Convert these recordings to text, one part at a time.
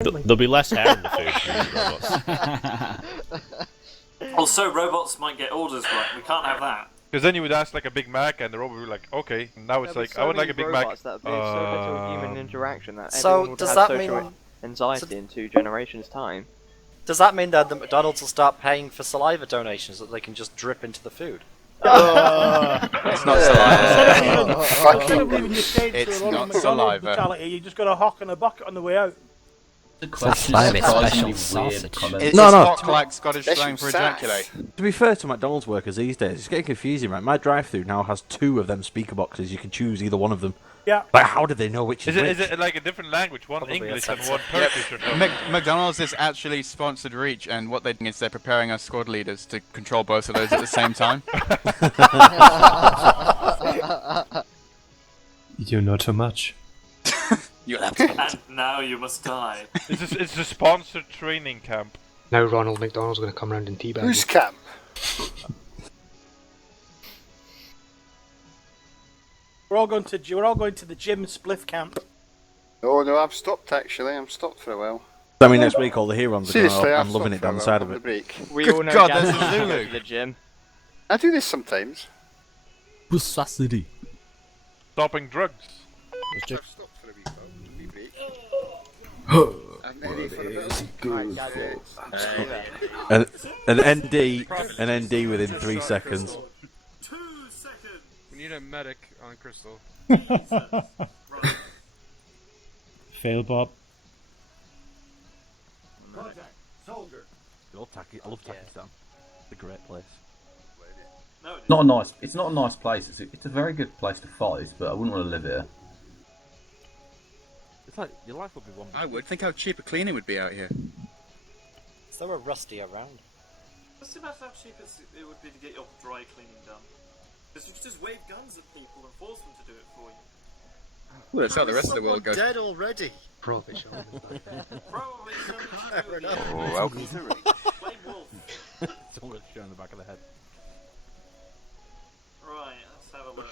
There'll be less hair in the food from robots. Also, robots might get orders right. We can't have that. Because then you would ask like a Big Mac, and the robot would be like, okay. Now it's like, I would like a Big Mac. That would be so little human interaction that So, everyone would does have that social mean- anxiety in 2 generations' time. Does that mean that the McDonald's will start paying for saliva donations that they can just drip into the food? It's not saliva. It's not saliva. You just got a hock and a bucket on the way out. Surprisingly special weird sausage. comment. It's No. not like Scottish slang for Special ejaculate. To be fair to McDonald's workers these days, it's getting confusing, right? My drive-thru now has 2 of them speaker boxes. You can choose either one of them. Yeah. Like, how do they know which is which? Is it like a different language? One Probably English a and sensor. one Turkish or something? McDonald's is actually sponsored Reach, and what they're doing is they're preparing us squad leaders to control both of those at the same time. You do know too much. You'll have to. And now you must die. It's a sponsored training camp. Now Ronald McDonald's going to come round and teabag Who's you. camp? We're all going to the gym spliff camp. No, I've stopped actually. I'm stopped for a while. I mean, next week all the Herons are going. Seriously, I'm loving it down the side of it. We all know God, Gaz there's is a going Zulu. to the gym. I do this sometimes. Busacity. Stopping drugs. I've stopped for a wee break. I'm ready for an ND within 3 seconds. 2 seconds. We need a medic on Crystal. Right. Fail, Bob. Soldier. I love Pakistan. It's a great place. No, it Not a nice. It's not a nice place. It's a very good place to fight, but I wouldn't want to live here. It's like your life would be one. I would think how cheap a cleaning would be out here. Is there a Rusty around? Just imagine how cheap it would be to get your dry cleaning done. Because you could just wave guns at people and force them to do it for you. Well, that's how the rest of the world goes. Dead already. Probably should. Probably Fair enough. Oh, welcome. Play wolf. Someone got shot in the back of the head. Right, let's have a look.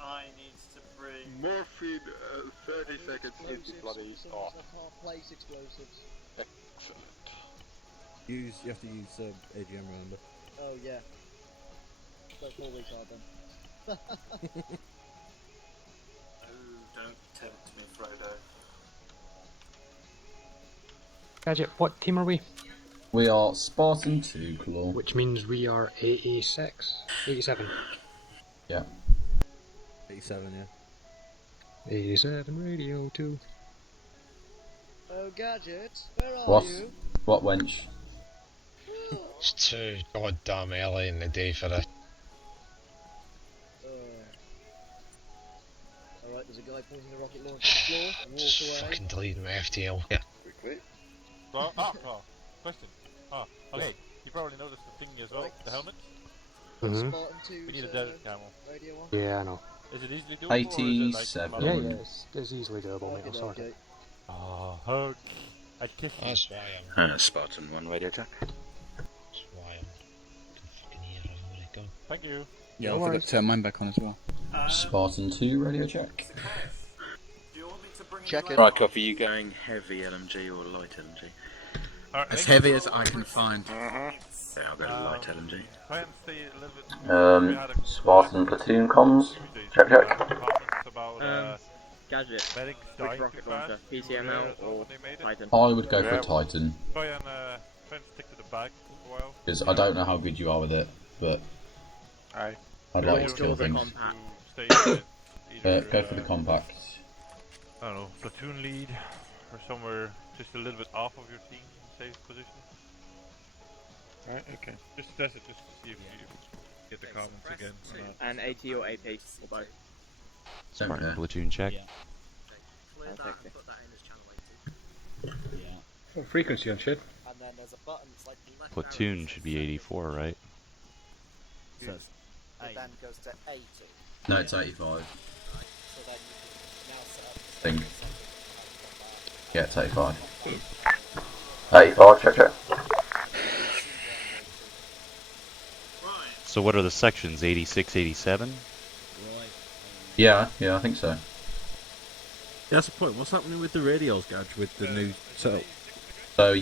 I need to bring... Morphine, 30 seconds into bloody off. Place explosives. You have to use AGM, remember? Oh yeah. So 4 weeks hard then. Oh, don't tempt me, Frodo. Gadget, what team are we? We are Spartan 2, Claw. Which means we are 86. 87. Yeah. 87, yeah. 87 radio 2. Oh Gadget, where are What? you? What wench? It's too goddamn early in the day for this. Alright, there's a guy pointing the rocket launcher at the floor and walk away. Fucking deleting my FTL. Yeah. Quickly. Question. Okay. You probably noticed the thingy as well, the helmet. Mm-hmm. Spartan 2, We need a desert camel. radio on. Yeah, I know. Is it easily doable? Or is it like 87. Yeah, it's easily doable, mate. I'll sort it. Oh, hug. I kiss you. That's why I'm. Spartan 1 radio check. That's why I'm fucking here. I've already gone. Thank you. Yeah, I forgot to turn mine back on as well. Spartan 2 radio check. Do you want me to bring Check you it. out? Right, Coffee, you going heavy LMG or light LMG? Alright, As heavy as I can find. Uh-huh. Yeah, I'll go to light LMG. try and stay a little bit... we had a- Spartan platoon comms. Check, check. comments about Gadget. medics Which dying too rocket fast. launcher? Were PCML there as well or when they made it? Titan? I would go for Yeah. a Titan, Try and stick to the back for a while. because I don't know how good you are with it, but Aye. I'd like you to kill the things. compact. Stay in either, Go for the compact. I don't know, platoon lead, or somewhere just a little bit off of your team, safe position. Alright, okay. Just test it, just to see if you get the comments again. or not. And AT or AP, or both. Don't care. Platoon check. Clear that and put that in as channel 80. Frequency on shit. And then there's a button, it's like left Platoon arrow. should be 84, right? So It then goes to 80. No, it's 85. So then you can now set up Think. something Yeah, it's 85. 85, check, check. So what are the sections? 86, 87? Yeah, I think so. Yeah, that's the point. What's happening with the radios, Gadge, with the new setup? So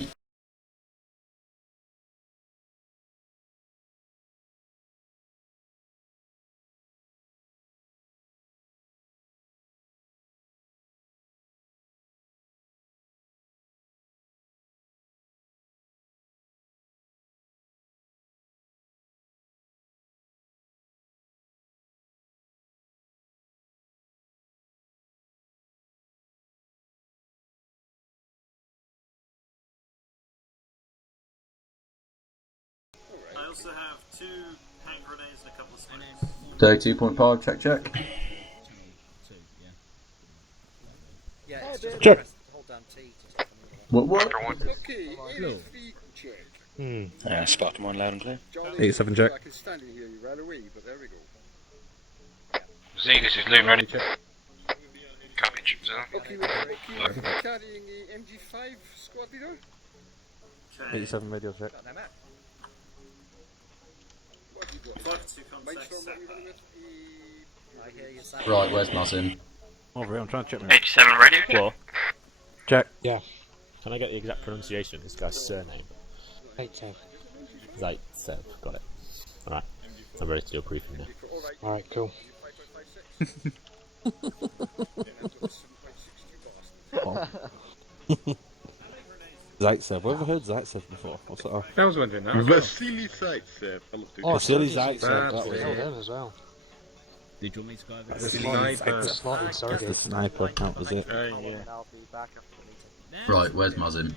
I also have 2 hand grenades and a couple of smokes. 32.5, check. Yeah, it's just Check. hold down T to just What? Okay, 83 check. Yeah, Spartan 1 loud and clear. 87 check. I can stand in here, you ran away, but there we go. Z, this is Loom ready. Copy, Okay, we're carrying a MG5 squad leader. 87 radio check. What have you got? Fuck 2 contacts. Maestro, what are you running with? I hear you say. Right, where's Mazin? Over here, I'm trying to check my... 87 ready. What? Check. Yeah. Can I get the exact pronunciation of this guy's surname? Zaitsev. Zaitsev, got it. Alright, I'm ready to do a briefing now. Alright, cool. Zaitsev. Where have I heard Zaitsev before? What's that? Oh. I was wondering that. Vasily Zaitsev. Vasily Zaitsev. That was Killed it. him as well. Did you want me to go over The sniper. That's the sniper. That was it. Yeah. I'll be back after the meeting. Right, where's Mazin? You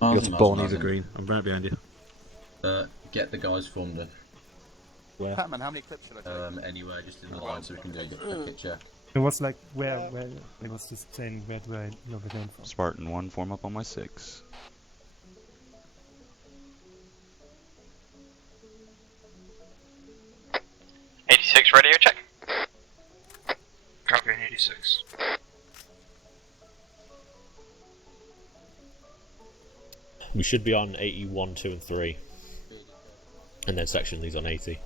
got to spawn either green. I'm right behind you. Get the guys formed up. Where? Patman, how many clips should I take? Anywhere, just in the line so we can do a picture. It was like, where, it was just saying, where do I know the name from? Spartan 1, form up on my 6. radio check. Copy 86. We should be on 81, 2 and 3. And then section leads on 80.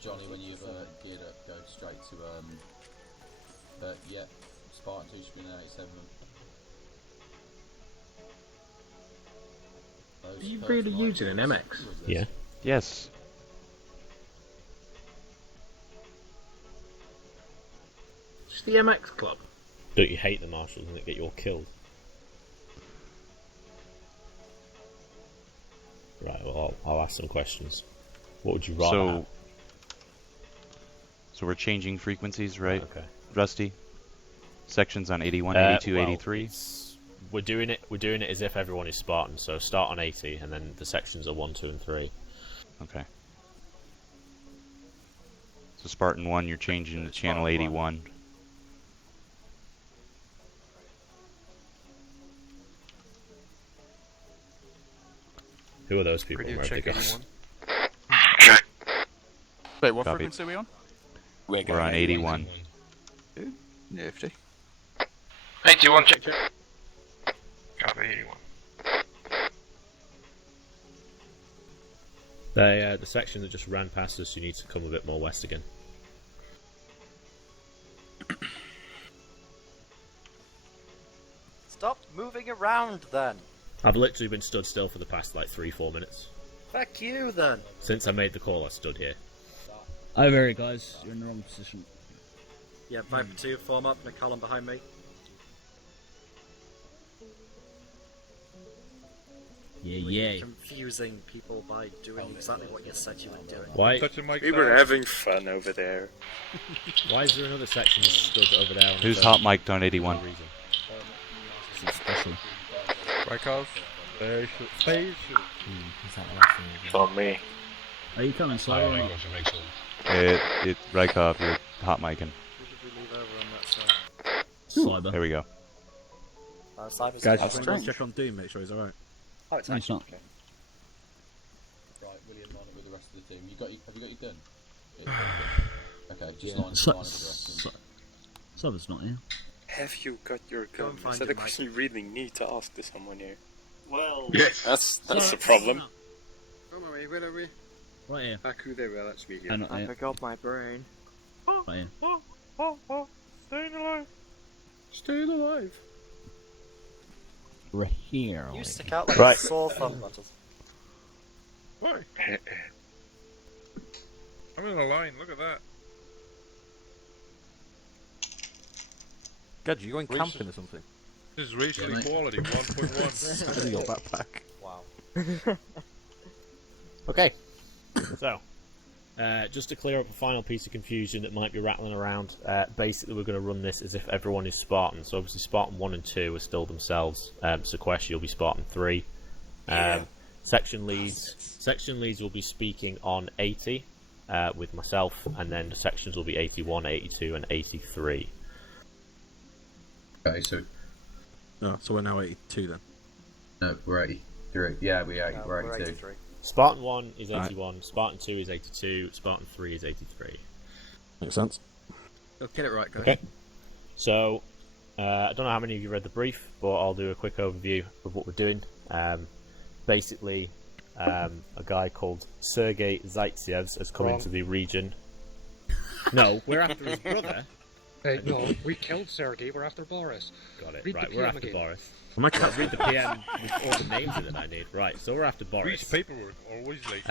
Johnny, when you've geared up, go straight to yeah, Spartan 2 should be an 87. Are you really using an MX? Yeah. Yes. It's the MX club. Don't you hate the marshals and it get you all killed? Right, well, I'll ask some questions. What would you rather have? So we're changing frequencies, right? Okay. Rusty? Sections on 81, 82, well, 83? We're doing it as if everyone is Spartan, so start on 80 and then the sections are 1, 2 and 3. Okay. So Spartan 1, you're changing to channel 81. Who are those people? Where have they gone? Wait, what Copy. frequency are we on? We're on 81. Nifty. 81 check. Copy 81. The section that just ran past us, you need to come a bit more west again. Stop moving around then. I've literally been stood still for the past like 3-4 minutes. Fuck you then. Since I made the call, I stood here. Over here, guys. You're in the wrong position. Yeah, Viper 2, form up in a column behind me. Yeah. Confusing people by doing exactly what you said you were doing. Why? We were having fun over there. Why is there another section stood over there? Who's hot mic'd on 81? Special. Rykov, space. It's on me. Are you coming slow? Rykov, you're hot mic'ing. Cyber. There we go. Cyber's Guys, just just check on Doom, make sure he's alright. Oh, it's No, it's actually not. okay. Right, William, line up with the rest of the team. Have you got your gun? Okay, just line up with the rest of them. Cyber's not here. Have you got your Go gun? and find Is that your a question you really need to ask to someone here? Well, Yes. That's the problem. Come away, where are we? Right here. Haku, there we are, that's me here. Not here. forgot my brain. Right here. Staying alive. Staying alive. We're here. You stick out like Right. a sore thumb, Butters. Why? I'm in a line, look at that. God, you going camping or something? This is racial equality 1.1. Out of your backpack. Wow. Okay. So, just to clear up a final piece of confusion that might be rattling around, basically we're going to run this as if everyone is Spartan. So obviously Spartan 1 and 2 are still themselves. Sequesh, you'll be Spartan 3. Section leads will be speaking on 80 with myself, and then the sections will be 81, 82, and 83. Okay, so No, so we're now 82 then. no, we're 83. Yeah, we're 82. Spartan 1 is 81, Spartan 2 is 82, Spartan 3 is 83. Makes sense. Get it right, guys. Okay. So, I don't know how many of you read the brief, but I'll do a quick overview of what we're doing. Basically, a guy called Sergei Zaitsev has come into the region. No, we're after his brother. No, we killed Sergei, we're after Boris. Got it, Read right, the we're PM after again. Boris. Well, read the PM with all the names in it I need. Right, so we're after Boris. Reach paperwork, always late.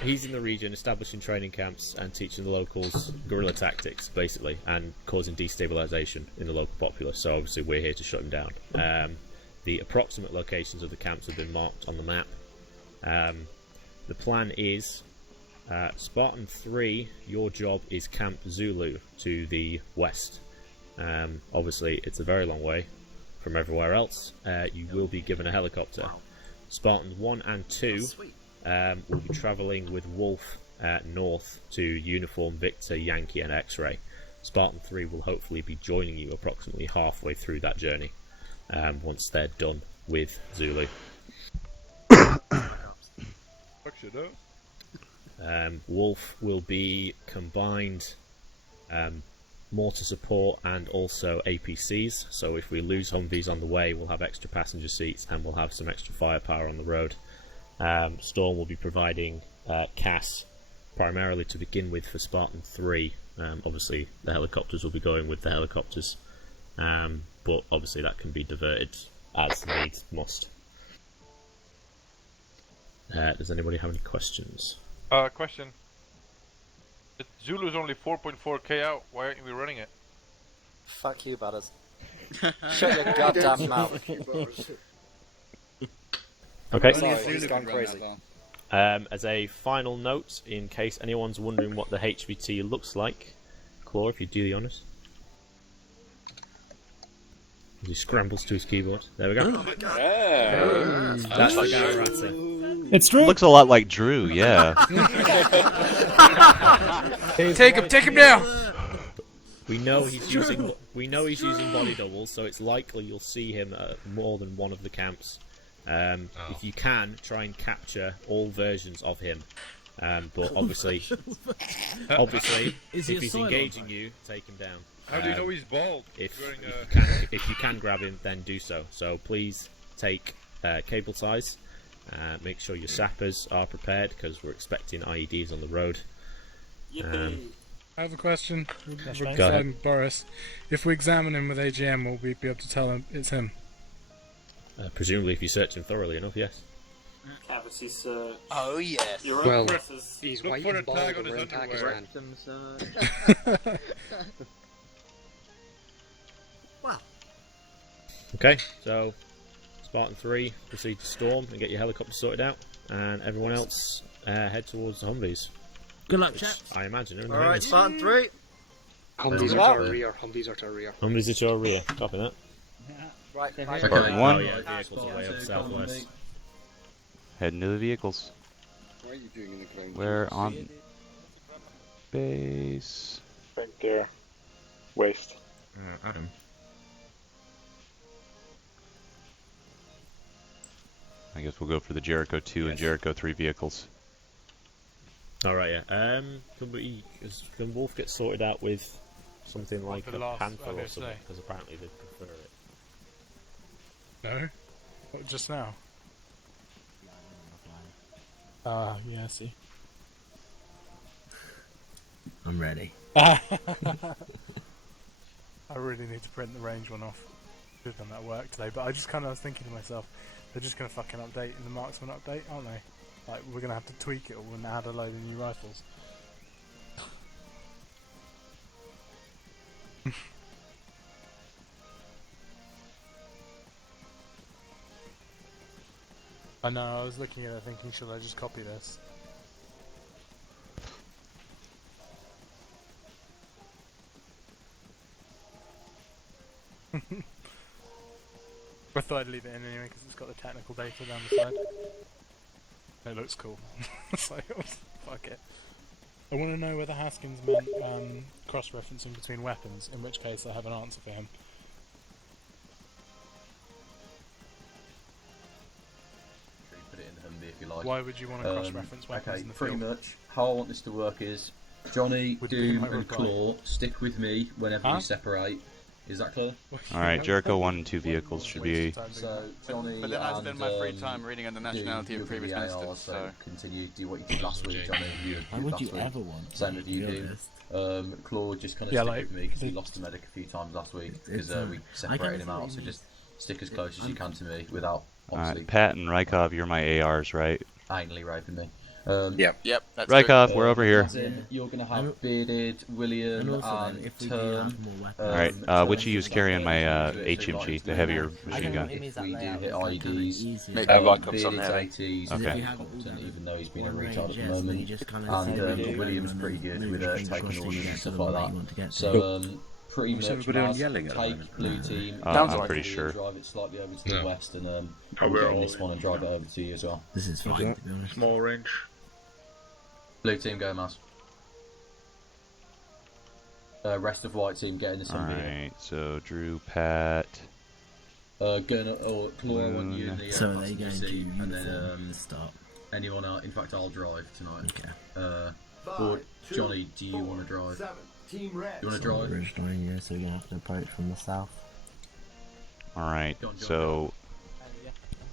He's in the region establishing training camps and teaching the locals guerrilla tactics, basically, and causing destabilisation in the local populace. So obviously we're here to shut him down. The approximate locations of the camps have been marked on the map. The plan is Spartan 3, your job is Camp Zulu to the west. Obviously it's a very long way from everywhere else. You will be given a helicopter. Spartans 1 and 2 will be travelling with Wolf north to Uniform, Victor, Yankee and X-Ray. Spartan 3 will hopefully be joining you approximately halfway through that journey once they're done with Zulu. Wolf will be combined mortar support and also APCs, so if we lose Humvees on the way we'll have extra passenger seats and we'll have some extra firepower on the road. Storm will be providing CAS primarily to begin with for Spartan 3. Obviously the helicopters will be going with the helicopters, but obviously that can be diverted as needs must. Does anybody have any questions? Question. The Zulu's only 4.4k out, why aren't we running it? Fuck you, Butters. Shut your goddamn mouth. Okay. Sorry, he's gone crazy. As a final note, in case anyone's wondering what the HVT looks like, Claw, if you do the honours. As he scrambles to his keyboard. There we go. That's the guy we're after. It's true. Looks a lot like Drew, yeah. Take him down. We know he's using body doubles, so it's likely you'll see him at more than one of the camps. If you can, try and capture all versions of him. But obviously, if he's engaging you, take him down. How do you know he's bald? If you can grab him, then do so. So please take cable ties. Make sure your sappers are prepared because we're expecting IEDs on the road. Yippee. I have a question. Go ahead. Boris, if we examine him with AGM, will we be able to tell him it's him? Presumably, if you search him thoroughly enough, yes. Cavity search. Oh yes. Your Well, own presses. he's Look white for and a bald tag on over his in underwear. Pakistan. Wow. Okay, so Spartan 3, proceed to Storm and get your helicopter sorted out, and everyone else head towards the Humvees. Good luck, chaps. I imagine are in the Alright, hangars. Spartan 3. Humvees are to our rear. Humvees are to our rear. Humvees at your rear. Copy that. Right, Spartan 1. Oh yeah, vehicles away up southwest. Heading to the vehicles. What are you doing in the ground? We're on base. Right there. Waste. Adam. I guess we'll go for the Jericho 2 and Jericho 3 vehicles. Alright, yeah. Can Wolf get sorted out with something like The a last, Panther I or guess, something? say. Because apparently they prefer it. No? What, just now? Yeah, I see. I'm ready. I really really need to print the range one off. Should have done that work today, but I just kind of was thinking to myself, they're just going to fucking update in the marksman update, aren't they? Like, we're going to have to tweak it all and add a load of new rifles. I know, I was looking at it thinking, should I just copy this? I thought I'd leave it in anyway because it's got the technical data down the side. It looks cool. So, fuck it. I want to know whether Haskins meant cross-referencing between weapons, in which case I have an answer for him. Put it in the Humvee if you like. Why would you want to cross-reference weapons in the pretty field? much. How I want this to work is Johnny, Doom, and Claw stick with me whenever we separate. Is that clear? Alright, Jericho 1 and 2 vehicles should be... So, Johnny but then I spend and, my free time reading on the nationality of previous ministers, so... continue, do what you did last week, Johnny. Why would you ever want Same with you, Doom. Claude just kind of stick with me because he lost the medic a few times last week because we separated him out, so just stick as close as you can to me without, obviously... Pat and Rykov, you're my ARs, right? Anally raping me. Yep, that's Rykov, we're over here. You're going to have Bearded, William, and Turn. Alright, which you use carrying my HMG, the heavier machine gun? If we do hit IEDs, Bearded's ATs, okay. even though he's been a retard at the moment. And William's pretty good with taking orders and stuff like that. So, pretty much take blue team. I'm pretty sure. Drive it slightly over to the west, and we'll get in this one and drive it over to you as well. This is fine, to be honest. Small range. Blue team, go, Mas. Rest of white team, get in this one. Alright, so Drew, Pat... Gunner, or Claw, I want you in the so are they going to and then start? anyone else, in fact I'll drive tonight. Okay. Or Johnny, do you want to drive? You want to drive? Bridge line, yeah, so you're going to have to approach from the south. Alright, so...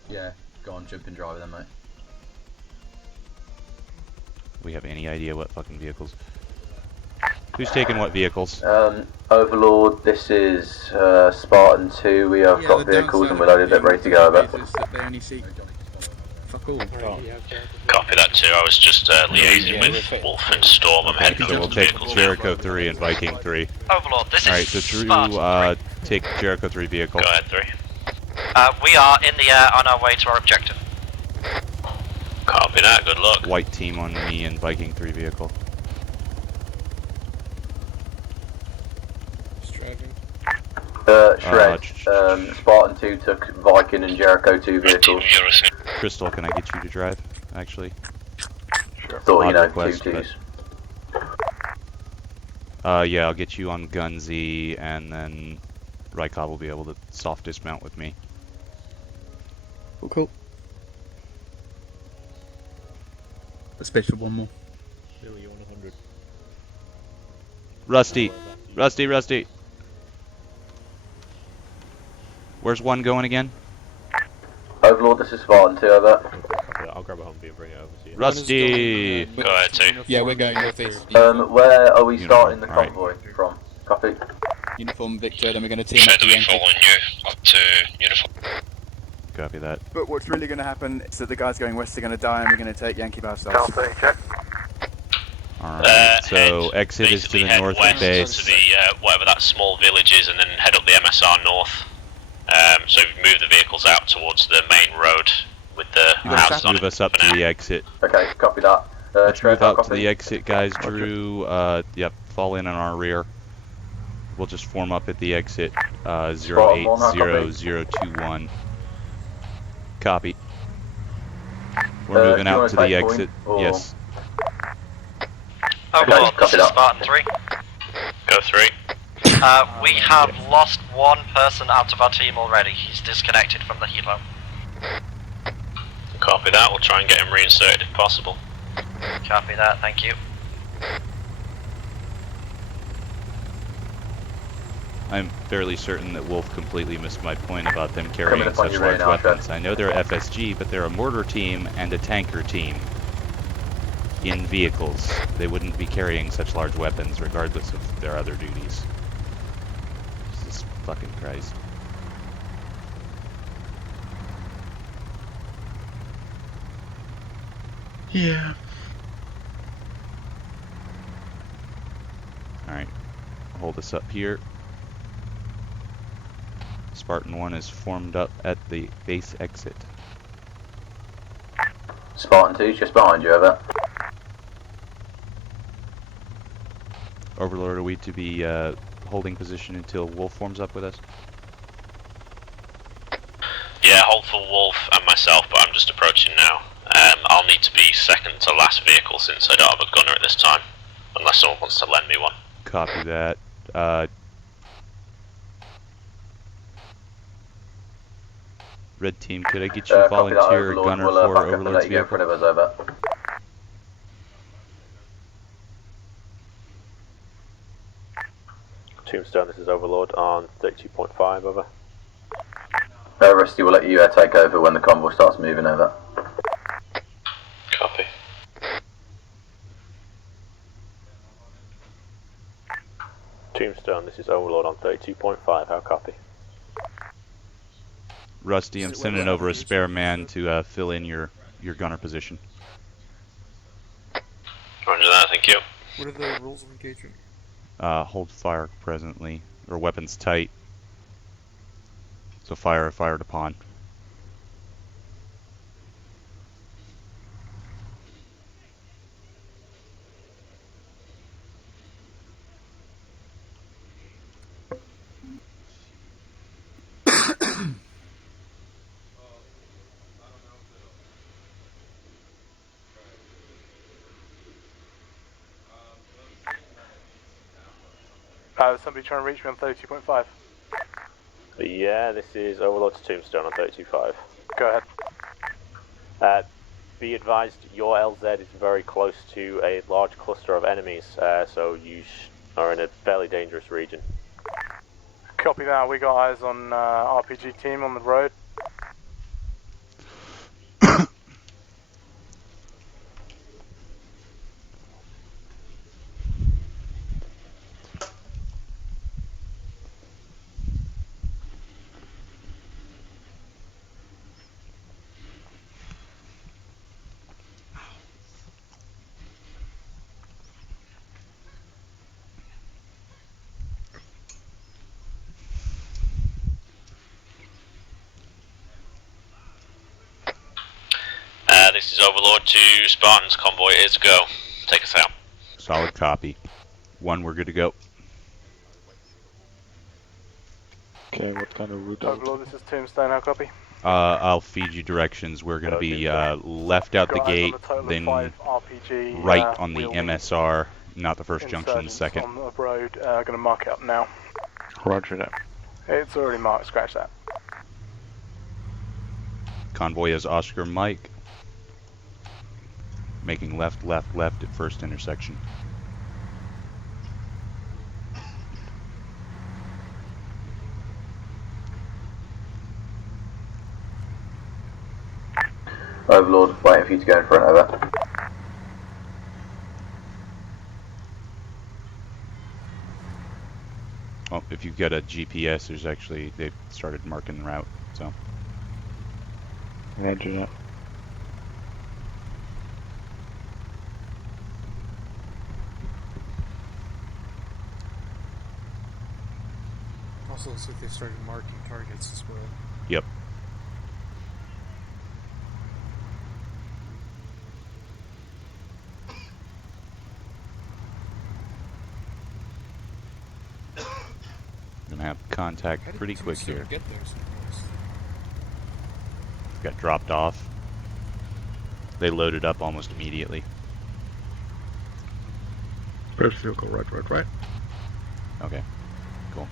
Yeah, go on, jump in driver then, mate. We have any idea what fucking vehicles? Who's taking what vehicles? Overlord, this is Spartan 2. We have got vehicles and we're loaded up, ready to go. Over. Fuck all. Copy that too. I was just liaising with Wolf and Storm. I'm heading So we'll take Jericho 3 and Viking 3. Overlord, this Alright, so Drew, take Jericho 3 vehicle. Go ahead, 3. We are in the air on our way to our objective. Copy that, good luck. White team on me and Viking 3 vehicle. Shred, Spartan 2 took Viking and Jericho 2 vehicles. Crystal, can I get you to drive, actually? Sure. Thought, you know, request, 2 twos. Yeah, I'll get you on Gunzy, and then Rykov will be able to soft dismount with me. Cool. Space for one more. Billy, you want 100? Rusty! Rusty! Where's one going again? Overlord, this is Spartan 2, over. I'll grab a Humvee and bring it over to you. Rusty! Go ahead, 2. Yeah, we're going northeast. Where are we starting the convoy from? Copy. Uniform Victor, then we're going to team up Should the be following you up to uniform. Copy that. But what's really going to happen is that the guys going west are going to die and we're going to take Yankee by ourselves. Alright, so exit is to the north of base. To the, whatever that small village is, and then head up the MSR north. So move the vehicles out towards the main road with the house on it. Move us up to the exit. Okay, copy that. Let's move up to the exit, guys. Drew, yep, fall in on our rear. We'll just form up at the exit, 080021. Copy. We're moving out to the exit. Yes. Overlord, this is Spartan 3. Go 3. We have lost one person out of our team already. He's disconnected from the helo. Copy that. We'll try and get him reinserted if possible. Copy that. Thank you. I'm fairly certain that Wolf completely missed my point about them carrying such large weapons. I know they're FSG, but they're a mortar team and a tanker team in vehicles. They wouldn't be carrying such large weapons regardless of their other duties. This is fucking Christ. Yeah. Alright, hold us up here. Spartan 1 is formed up at the base exit. Spartan 2 is just behind you, over. Overlord, are we to be holding position until Wolf forms up with us? Yeah, hold for Wolf and myself, but I'm just approaching now. I'll need to be second to last vehicle since I don't have a gunner at this time, unless someone wants to lend me one. Copy that. Red team, could I get you to volunteer a gunner for Overlord's vehicle? In front of us, over. Tombstone, this is Overlord on 32.5, over. Rusty will let you take over when the convoy starts moving, over. Copy. Tombstone, this is Overlord on 32.5, how copy? Rusty, I'm sending over a spare man to fill in your gunner position. Roger that, thank you. What are the rules of engagement? Hold fire presently, or weapons tight. So fire if fired upon. There's somebody trying to reach me on 32.5. Yeah, this is Overlord to Tombstone on 32.5. Go ahead. Be advised, your LZ is very close to a large cluster of enemies, so you are in a fairly dangerous region. Copy that. We got eyes on RPG team on the road. This is Overlord to Spartan's convoy is go. Take us out. Solid copy. 1, we're good to go. Okay, what kind of route? Overlord, this is Tombstone, how copy? I'll feed you directions. We're going to be left out the gate, then RPG, right on the MSR, not the first junction, the second. On the road, going to mark it up now. Roger that. It's already marked, scratch that. Convoy is Oscar Mike. Making left, left, left at first intersection. Overlord, waiting for you to go in front, over. Well, if you've got a GPS, there's actually, they've started marking the route, so. Roger that. Also looks like they started marking targets as well. Yep. Gonna have contact pretty quick here. Get there someplace? Got dropped off. They loaded up almost immediately. First vehicle, right. Okay, cool.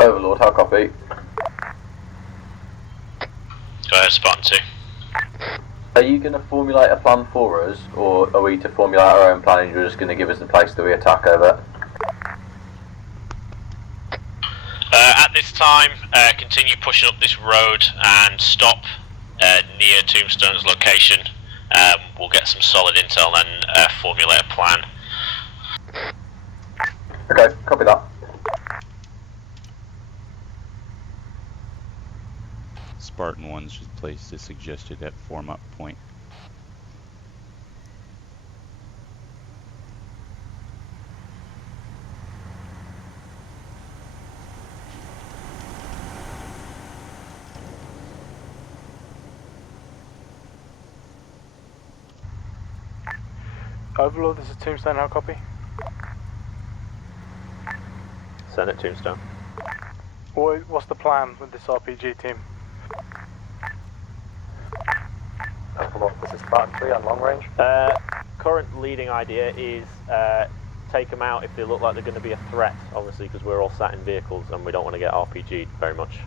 Overlord, how copy? Go ahead, Spartan 2. Are you going to formulate a plan for us, or are we to formulate our own plan and you're just going to give us the place that we attack over? At this time, continue pushing up this road and stop near Tombstone's location. We'll get some solid intel and formulate a plan. Okay, copy that. Spartan 1's just placed as suggested at form up point. Overlord, this is Tombstone, how copy? Send it, Tombstone. What's the plan with this RPG team? Overlord, this is Spartan 3 on long range. Current leading idea is take them out if they look like they're going to be a threat, obviously, because we're all sat in vehicles and we don't want to get RPG'd very much.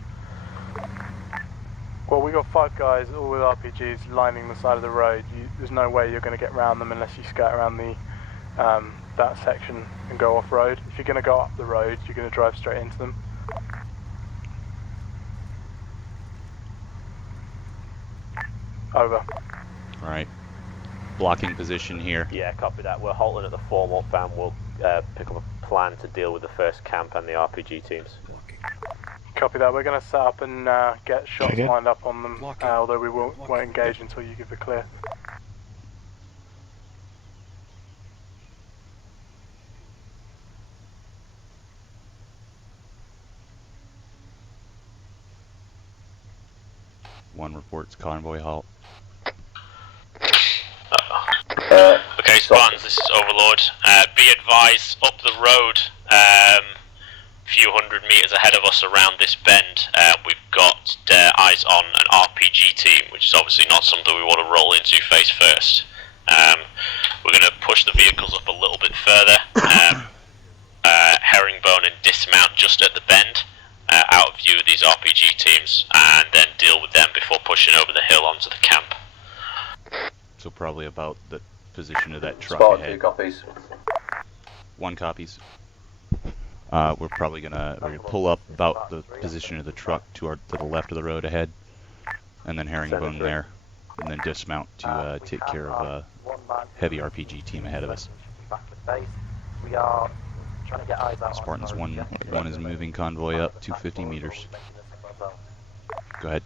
Well, we got 5 guys, all with RPGs, lining the side of the road. There's no way you're going to get around them unless you skirt around the that section and go off-road. If you're going to go up the road, you're going to drive straight into them. Over. Alright. Blocking position here. Yeah, copy that. We're halting at the form up and we'll pick up a plan to deal with the first camp and the RPG teams. Copy that. We're going to set up and get shots lined up on them, although we won't engage until you give the clear. One reports convoy halt. Okay, Spartans, this is Overlord. Be advised, up the road, few hundred meters ahead of us around this bend, we've got eyes on an RPG team, which is obviously not something we want to roll into face first. We're going to push the vehicles up a little bit further, herringbone and dismount just at the bend, out of view of these RPG teams, and then deal with them before pushing over the hill onto the camp. So probably about the position of that truck Spartan, ahead. 2 copies. 1 copies. We're probably gonna pull up about the position of the truck to the left of the road ahead, and then herringbone there, and then dismount to take care of heavy RPG team ahead of us. We are trying to get eyes out. Spartans 1 is moving convoy up 250 meters. Go ahead.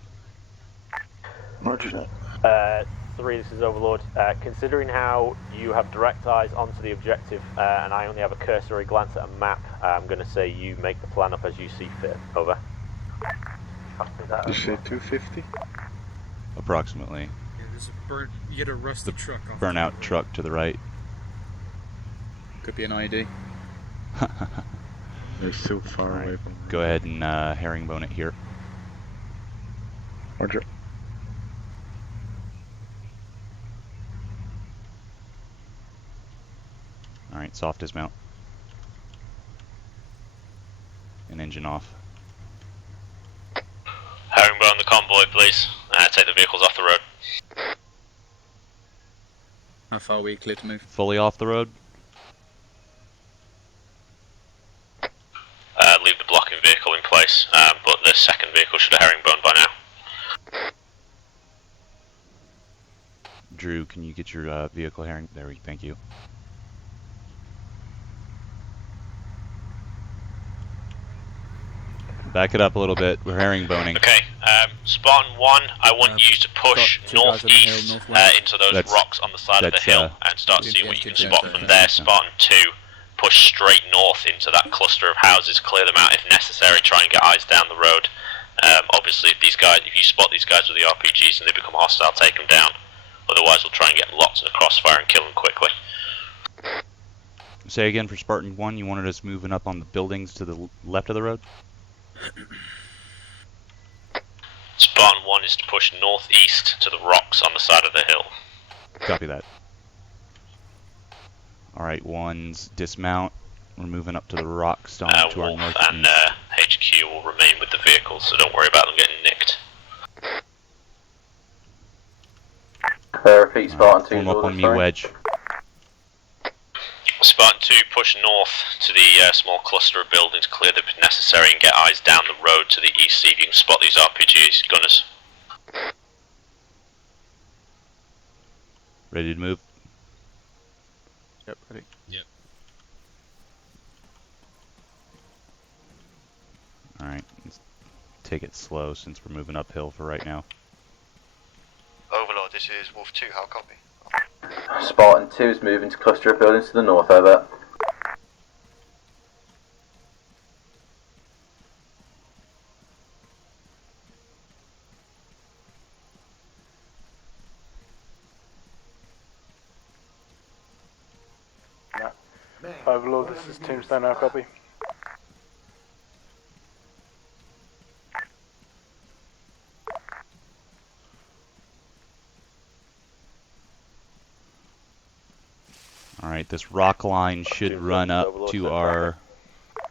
Roger that. 3, this is Overlord. Considering how you have direct eyes onto the objective and I only have a cursory glance at a map, I'm going to say you make the plan up as you see fit. Over. You say 250? Approximately. Yeah, there's a burnt, you get a rusty truck off Burnout truck to the right. Could be an ID. They're so far away from me. Go ahead and herringbone it here. Roger. Alright, soft dismount. And engine off. Herringbone the convoy, please. Take the vehicles off the road. How far are we clear to move? Fully off the road. Leave the blocking vehicle in place, but the second vehicle should have herringbone by now. Drew, can you get your vehicle herring? There we thank you. Back it up a little bit. We're herringboning. Okay, Spartan 1, I want you to push northeast into those rocks on the side of the hill and start seeing what you can spot from there. Spartan 2, push straight north into that cluster of houses, clear them out if necessary, try and get eyes down the road. Obviously, if you spot these guys with the RPGs and they become hostile, take them down. Otherwise, we'll try and get them locked in a crossfire and kill them quickly. Say again for Spartan 1, you wanted us moving up on the buildings to the left of the road? Spartan 1 is to push northeast to the rocks on the side of the hill. Copy that. Alright, 1's dismount. We're moving up to the rocks down to our Wolf north. and HQ will remain with the vehicles, so don't worry about them getting nicked. Repeat Spartan 2. Form up on me, Wedge. Spartan 2, push north to the small cluster of buildings, clear them if necessary, and get eyes down the road to the east, see if you can spot these RPGs. Gunners. Ready to move? Yep, ready. Yep. Alright, let's take it slow since we're moving uphill for right now. Overlord, this is Wolf 2, how copy? Spartan 2 is moving to cluster of buildings to the north, over. Overlord, this is Tombstone, now copy. Alright, this rock line should run up to our...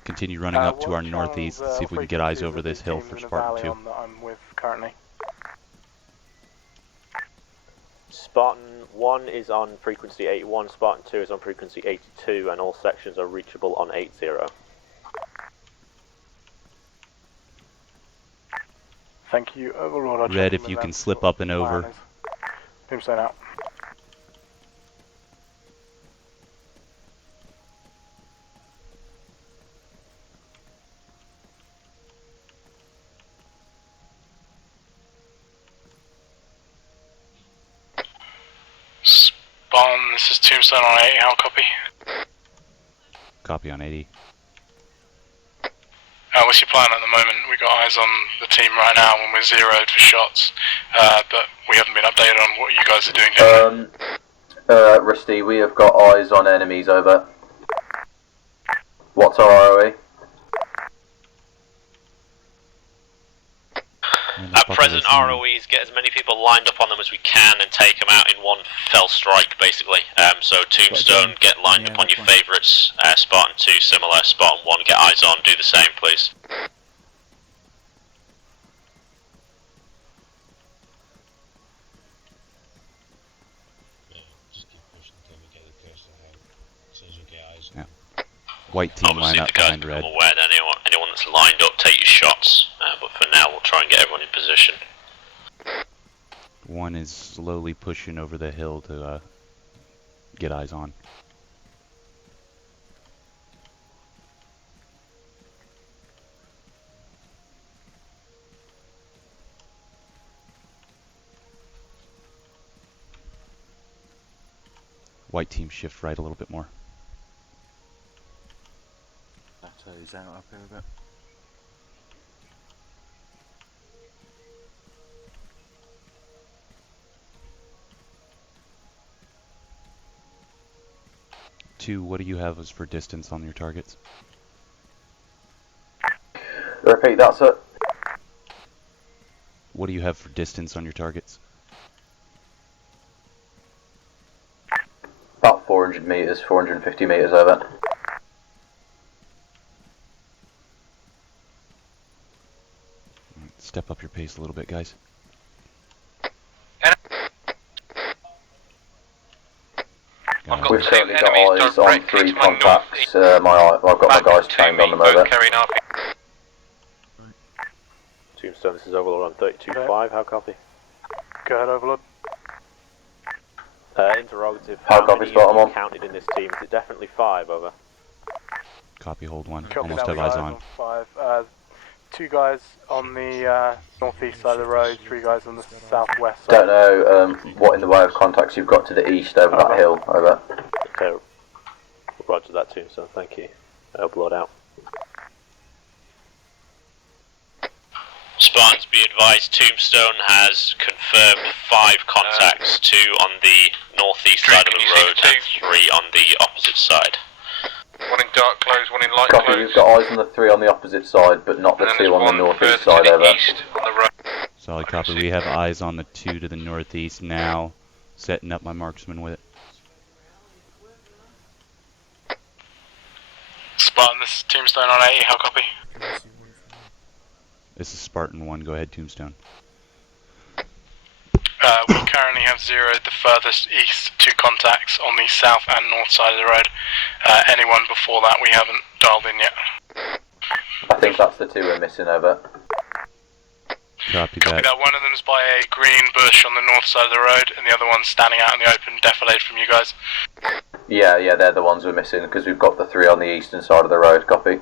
continue running up to our northeast. Let's see if we can get eyes over this hill for Spartan 2. I'm with currently. Spartan 1 is on frequency 81, Spartan 2 is on frequency 82, and all sections are reachable on 80. Thank you, Overlord. Red, if you can slip up and over. Tombstone out. Spartan, this is Tombstone on 80, how copy? Copy on 80. What's your plan at the moment? We got eyes on the team right now when we're zeroed for shots, but we haven't been updated on what you guys are doing. Rusty, we have got eyes on enemies, over. What's our ROE? At present, ROEs get as many people lined up on them as we can and take them out in one fell strike, basically. So Tombstone, get lined up on your favourites. Spartan 2, similar. Spartan 1, get eyes on. Do the same, please. White team Obviously, line up the guys behind red. become aware that anyone that's lined up, take your shots. But for now, we'll try and get everyone in position. One is slowly pushing over the hill to get eyes on. White team shift right a little bit more. He's out up here a bit. Two, what do you have as for distance on your targets? Repeat that, sir. What do you have for distance on your targets? About 400 metres, 450 metres, over. Step up your pace a little bit, guys. We've certainly got eyes on 3 contacts. I've got my guys trained on them, over. Tombstone, this is Overlord on 32.5, how copy? Go ahead, Overlord. Interrogative, How how copy, many Spartan have you 1? counted in this team? Is it definitely 5, over? Copy, hold 1. Copy, Almost have eyes on. 5. 2 guys on the northeast side of the road, 3 guys on the southwest side. Don't know what in the way of contacts you've got to the east over that hill, over. Okay, roger that, Tombstone, thank you. Overlord out. Spartans, be advised, Tombstone has confirmed 5 contacts, 2 on the northeast side of the road and 3 on the opposite side. One in dark clothes, one in light Copy, clothes. we've got eyes on the 3 on the opposite side, but not the 2 on the northeast side, over. Solid copy, we have eyes on the 2 to the northeast now. Setting up my marksman with it. Spartan, this is Tombstone on 80, how copy? This is Spartan 1, go ahead, Tombstone. We currently have zeroed the furthest east two contacts on the south and north side of the road. Anyone before that we haven't dialed in yet. I think that's the two we're missing, over. Copy Copy that. One of them is by a green bush on the north side of the road, and the other one's standing out in the open, defilade from you guys. Yeah, they're the ones we're missing, because we've got the three on the eastern side of the road, copy.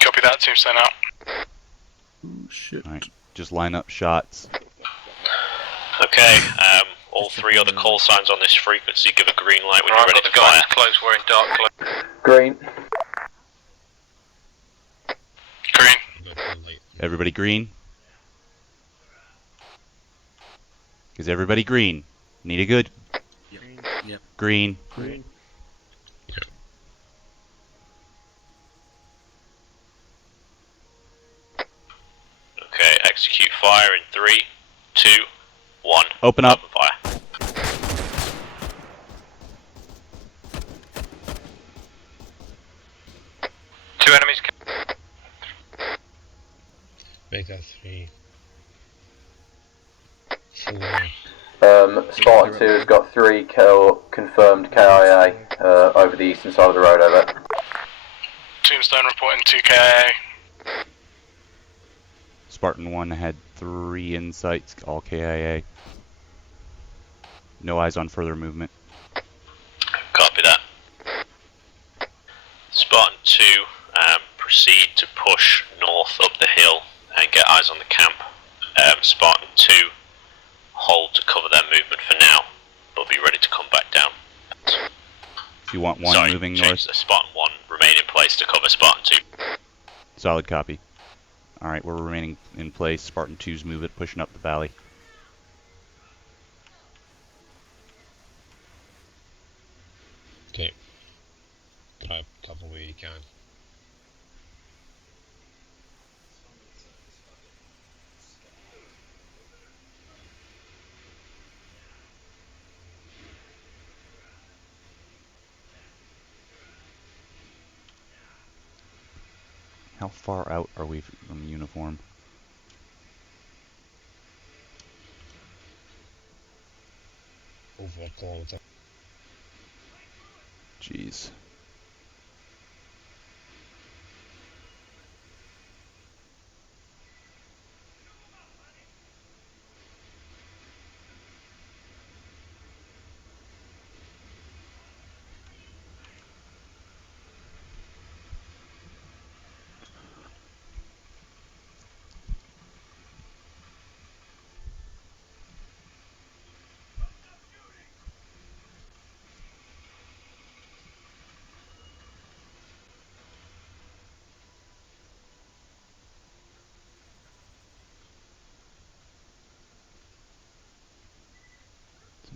Copy that, tombstone out. Alright, just line up shots. Okay, all three other call signs on this frequency give a green light when you're ready to fire. Close, we're in dark close. Green. Green. Everybody green? Is everybody green? Need a good? Yep. Green. Green. Okay, execute fire in 3, 2, 1. Open up. Open fire. Two enemies. Beta 3. 4. Spartan 2 has got 3 confirmed KIA over the eastern side of the road, over. Tombstone reporting 2 KIA. Spartan 1 had 3 insights, all KIA. No eyes on further movement. Copy that. Spartan 2, proceed to push north up the hill and get eyes on the camp. Spartan 2, hold to cover their movement for now, but be ready to come back down. You want one moving north? Spartan 1, remain in place to cover Spartan 2. Solid copy. Alright, we're remaining in place. Spartan 2's move it, pushing up the valley. Okay. Try cover where you can. How far out are we from uniform? Over a kilometer. Jeez.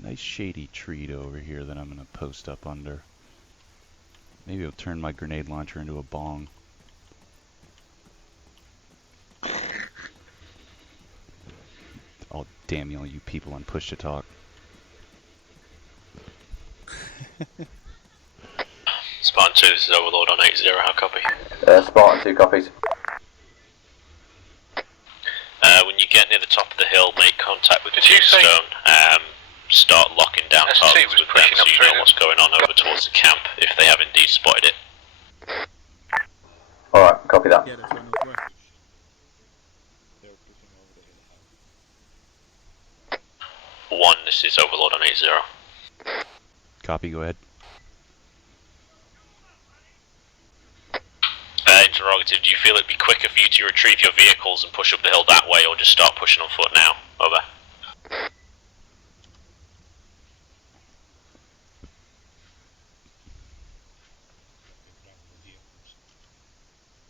Nice shady tree over here that I'm going to post up under. Maybe I'll turn my grenade launcher into a bong. Oh, damn you, all you people on push to talk. Spartan 2, this is Overlord on 80, how copy? Spartan 2 copies. When you get near the top of the hill, make contact with the tombstone. Start locking down targets with them so you know what's going on over towards the camp, if they have indeed spotted it. Alright, copy that. One, this is Overlord on 80. Copy, go ahead. Interrogative, do you feel it'd be quicker for you to retrieve your vehicles and push up the hill that way, or just start pushing on foot now? Over.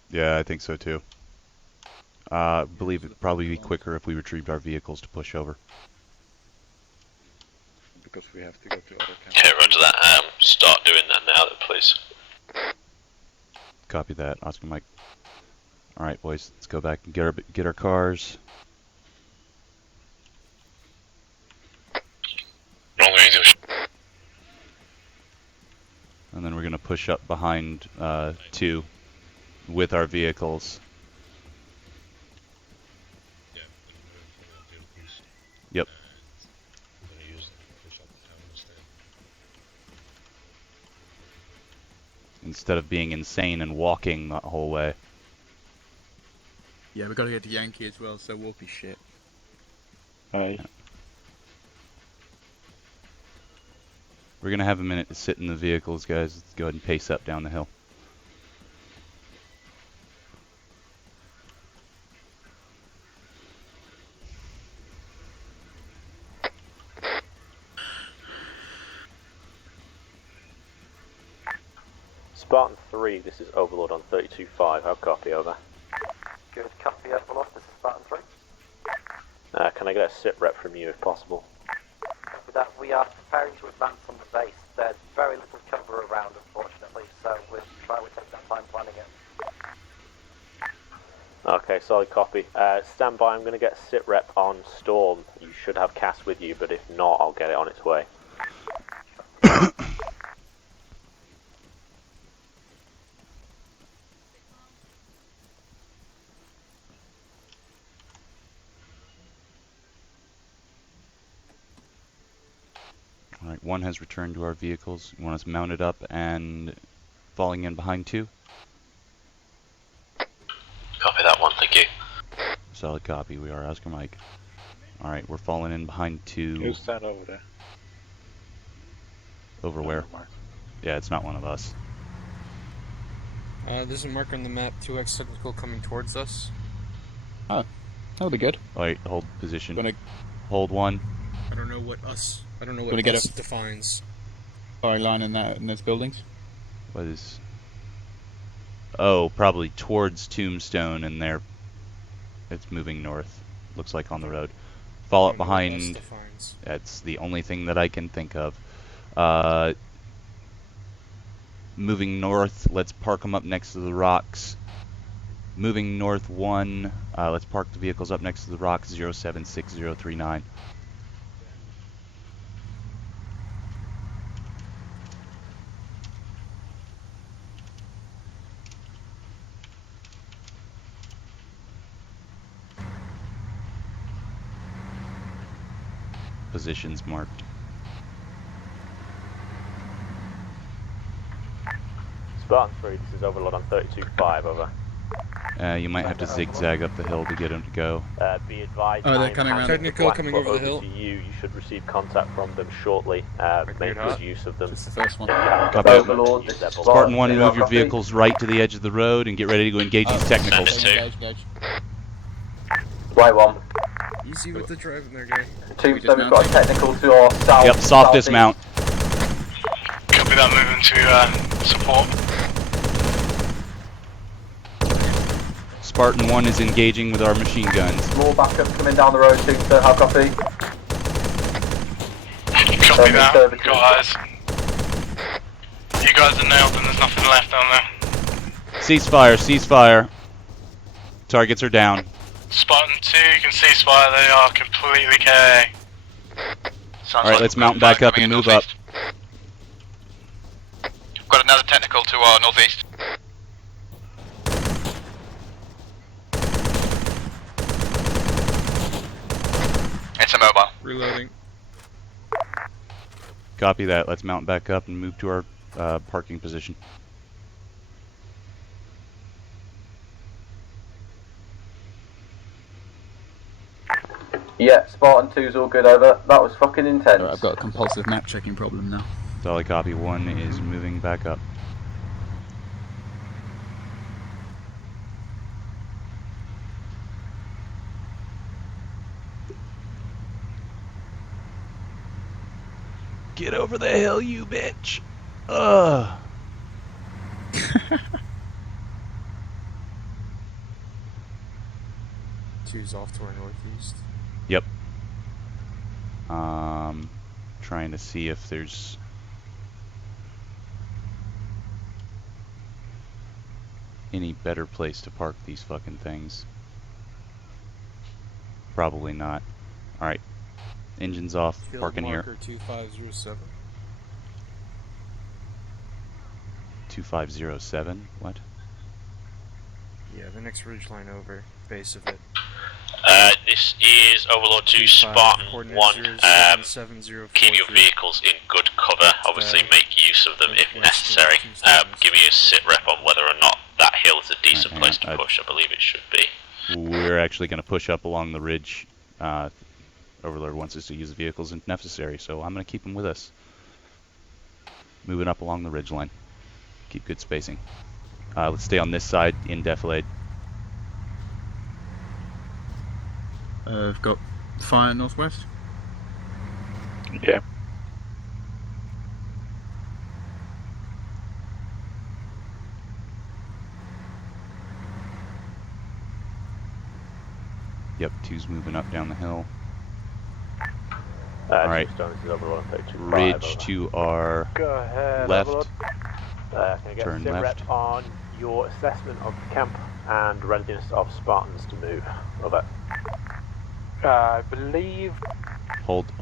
Yeah, I think so too. Believe it'd probably be quicker if we retrieved our vehicles to push over. Because we have to go to other camps. Okay, roger that. Start doing that now then, please. Copy that, Oscar Mike. Alright boys, let's go back and get our cars. And then we're going to push up behind 2 with our vehicles. instead of being insane and walking that whole way. Yeah, we've got to get to Yankee as well, so Wolf is shit. Aye. We're gonna have a minute to sit in the vehicles, guys. Let's go ahead and pace up down the hill. Spartan 3, this is Overlord on 32.5. How copy, over? Good copy, Overlord. This is Spartan 3. Can I get a sit rep from you if possible? With that, we are preparing to advance on the base. There's very little cover around, unfortunately, so we'll try to take that time planning it. Okay, solid copy. Stand by, I'm going to get a sit rep on Storm. You should have Cass with you, but if not, I'll get it on its way. Alright, 1 has returned to our vehicles. You want us mounted up and falling in behind 2? Copy that 1, thank you. Solid copy, we are Oscar Mike. Alright, we're falling in behind 2. Who's that over there? Over where? Yeah, it's not one of us. There's a marker on the map, 2x technical coming towards us. Oh, that'll be good. Alright, hold position. Gonna... Hold 1. I don't know what us get us a defines. fire line in those buildings. What is... Oh, probably towards Tombstone, and there... It's moving north. Looks like on the road. Fall up behind... That's the only thing that I can think of. Moving north, let's park them up next to the rocks. Moving north 1, let's park the vehicles up next to the rocks, 076039. Positions marked. Spartan 3, this is Overlord on 32.5, over. You might have to zigzag up the hill to get them to go. Be advised, they're coming around. Technical coming over the hill. To you should receive contact from them shortly. Make good use of them. This is the first one. Copy. Overlord, Spartan 1, move your vehicles right to the edge of the road and get ready to go engage these technicals. Right 1. Easy with the driving there, guy. Tombstone, we've got a technical to our south. Yep, soft dismount. Copy that, moving to support. Spartan 1 is engaging with our machine guns. More backup coming down the road, Tombstone, how copy? Copy that, got eyes. You guys are nailed and there's nothing left down there. Ceasefire, ceasefire. Targets are down. Spartan 2, you can ceasefire, they are completely KA. Alright, let's mount back up and move up. Got another technical to our northeast. It's a mobile. Reloading. Copy that. Let's mount back up and move to our parking position. Yeah, Spartan 2's all good, over. That was fucking intense. I've got a compulsive map checking problem now. Solid copy. 1 is moving back up. Get over the hill, you bitch! Ugh! Two's off to our northeast. Yep. Trying to see if there's any better place to park these fucking things. Probably not. Alright. Engines off. Field Parking here. marker 2507. 2507? What? Yeah, the next ridge line over. Base of it. This is Overlord 2, Spartan 1. Keep your vehicles in good cover. Obviously, make use of them if necessary. Give me a sit rep on whether or not that hill is a decent place to push. I believe it should be. We're actually going to push up along the ridge. Overlord wants us to use the vehicles if necessary, so I'm going to keep them with us. Moving up along the ridge line. Keep good spacing. Let's stay on this side in defilade. I've got fire northwest. Yeah. Yep, 2's moving up down the hill. Alright, ridge to our Go ahead, left. Overlord. Can I get Turn a sit left. rep on your assessment of the camp and readiness of Spartans to move? Over. I believe Hold.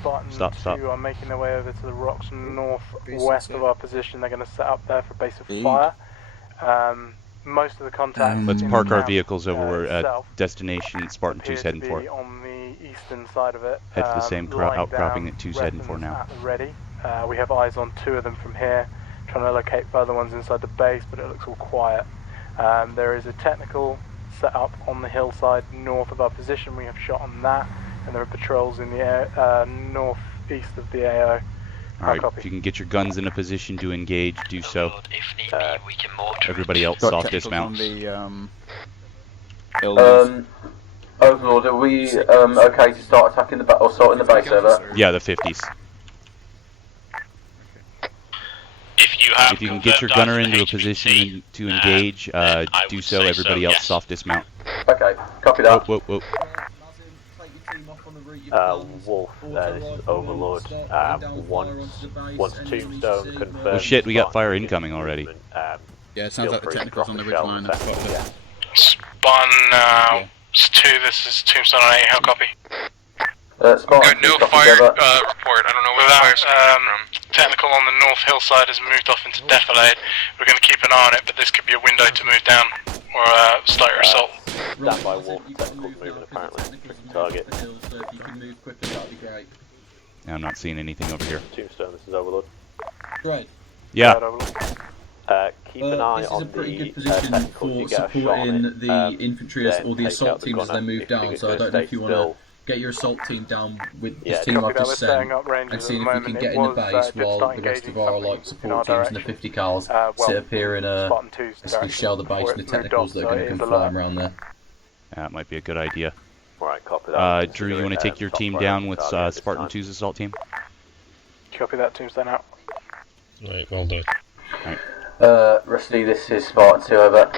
Spartan Stop. 2 are making their way over to the rocks northwest of our position. They're going to set up there for base of fire. Most of the contacts. Let's in park the our camp, vehicles over where itself destination Spartan 2's appear heading to for. be on the eastern side of it. Head for the same lying outcropping down, that 2's heading for now. at the ready. We have eyes on 2 of them from here, trying to locate further ones inside the base, but it looks all quiet. There is a technical set up on the hillside north of our position. We have shot on that, and there are patrols in the northeast of the AO. Alright, if you can get your guns in a position to engage, do so. Everybody else, soft dismount. Overlord, are we okay to start attacking the or starting the base over? Yeah, the 50s. If you can get your gunner into a position to engage, do so. Everybody else, soft dismount. Okay, copy that. Whoa. Wolf, this is Overlord. Once Tombstone confirms. Oh shit, we got fire incoming already. Yeah, it sounds like the technicals on the ridge line have got this. Spartan 2, this is Tombstone on 8, how copy? Spartan, no fire report, I don't know where the fire's coming from. Technical on the north hillside has moved off into defilade. We're going to keep an eye on it, but this could be a window to move down or start your assault. Stand by Wolf, technical's moving apparently. Target. If you can move quickly, that'd be great. I'm not seeing anything over here. Tombstone, this is Overlord. Right. Yeah. Keep an eye this on is a pretty the good position technicals. for supporting the infantry or the assault teams as they move down, so I don't know if you want to get your assault team down with this team I've just sent and seeing if we can get in the base while the rest of our support teams and the 50 cals sit up here and basically shell the base and the technicals that are going to come flying around there. That might be a good idea. Alright, copy that. Drew, you want to take your team down with Spartan 2's assault team? Copy that, Tombstone out. Right, well done. Alright. Rusty, this is Spartan 2 over.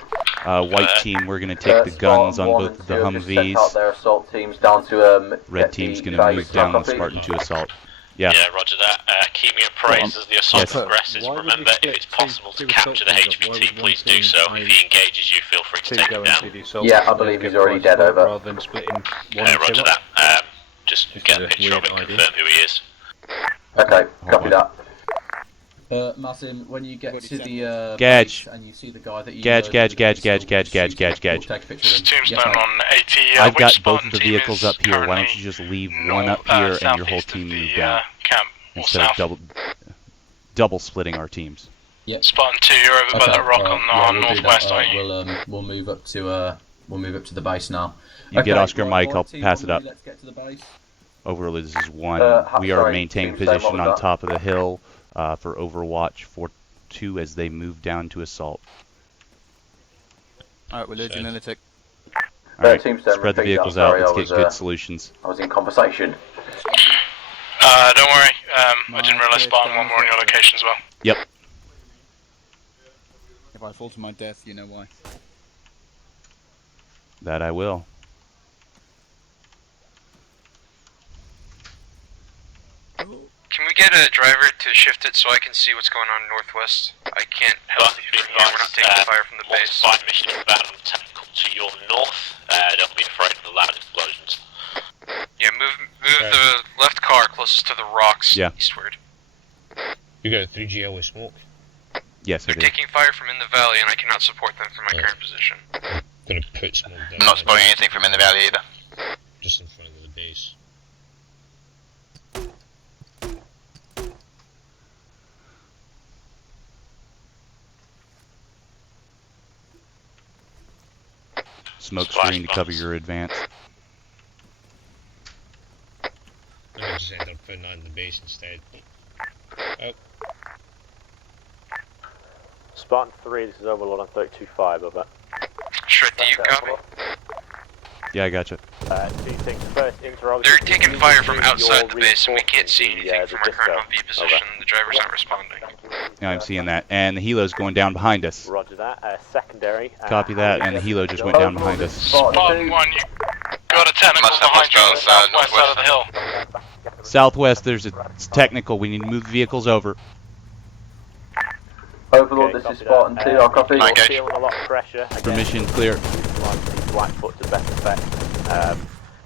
White team, we're going to take the guns on both of the Humvees. Their assault teams down to, Red team's going to move down with Spartan 2 assault. Yeah. Yeah, roger that. Keep me appraised as the assault progresses. Remember, if it's possible to capture the HVT, please do so. If he engages you, feel free to take him down. Yeah, I believe he's already dead, over. Roger that. Just get a picture of it, confirm who he is. Okay, copy that. Martin, when you get to the Gadge. and you see the guy that you Gadge. take a picture of him. Tombstone on 80. I've got both of the vehicles up here. Why don't you just leave one up here and your whole team move down camp, instead of double splitting our teams. Yep. Spartan 2, you're over by that rock on our northwest, aren't you? We'll move up to the base now. You get Oscar Mike. I'll pass it up. Let's get to the base. Overlord, this is 1. We are maintaining position on top of the hill for Overwatch for 2 as they move down to assault. Alright, we're losing lunatic. Alright, spread the vehicles out. Let's get good solutions. I was in conversation. Don't worry. I didn't realise Spartan 1 were on your location as well. Yep. If I fall to my death, you know why. That I will. Can we get a driver to shift it so I can see what's going on northwest? I can't help you from here. We're not taking fire from the base. Multiplied mission inbound technical to your north. Don't be afraid of the loud explosions. Yeah, move the left car closest to the rocks eastward. You got a 3GL with smoke? Yes, They're taking fire from in the valley and I cannot support them from my current position. Gonna put smoke down. I'm not spotting anything from in the valley either. Just in front of the base. Smoke screen to cover your advance. I just end up putting that in the base instead. Oh. Spartan 3, this is Overlord on 32.5, over. Shred, do you copy? Yeah, I gotcha. Two things. First, interrogation. They're taking fire from outside the base, and we can't see anything from our current on-V position. The driver's not responding. Yeah, I'm seeing that. And the helo's going down behind us. Roger that. Secondary. Copy that, and the helo just went down behind us. Spartan 1, you got a technical behind you on the southwest side of the hill. Southwest, there's a technical. We need to move the vehicles over. Overlord, this is Spartan 2, I'll copy. Feeling a lot of pressure. Permission clear. Blackfoot to best effect.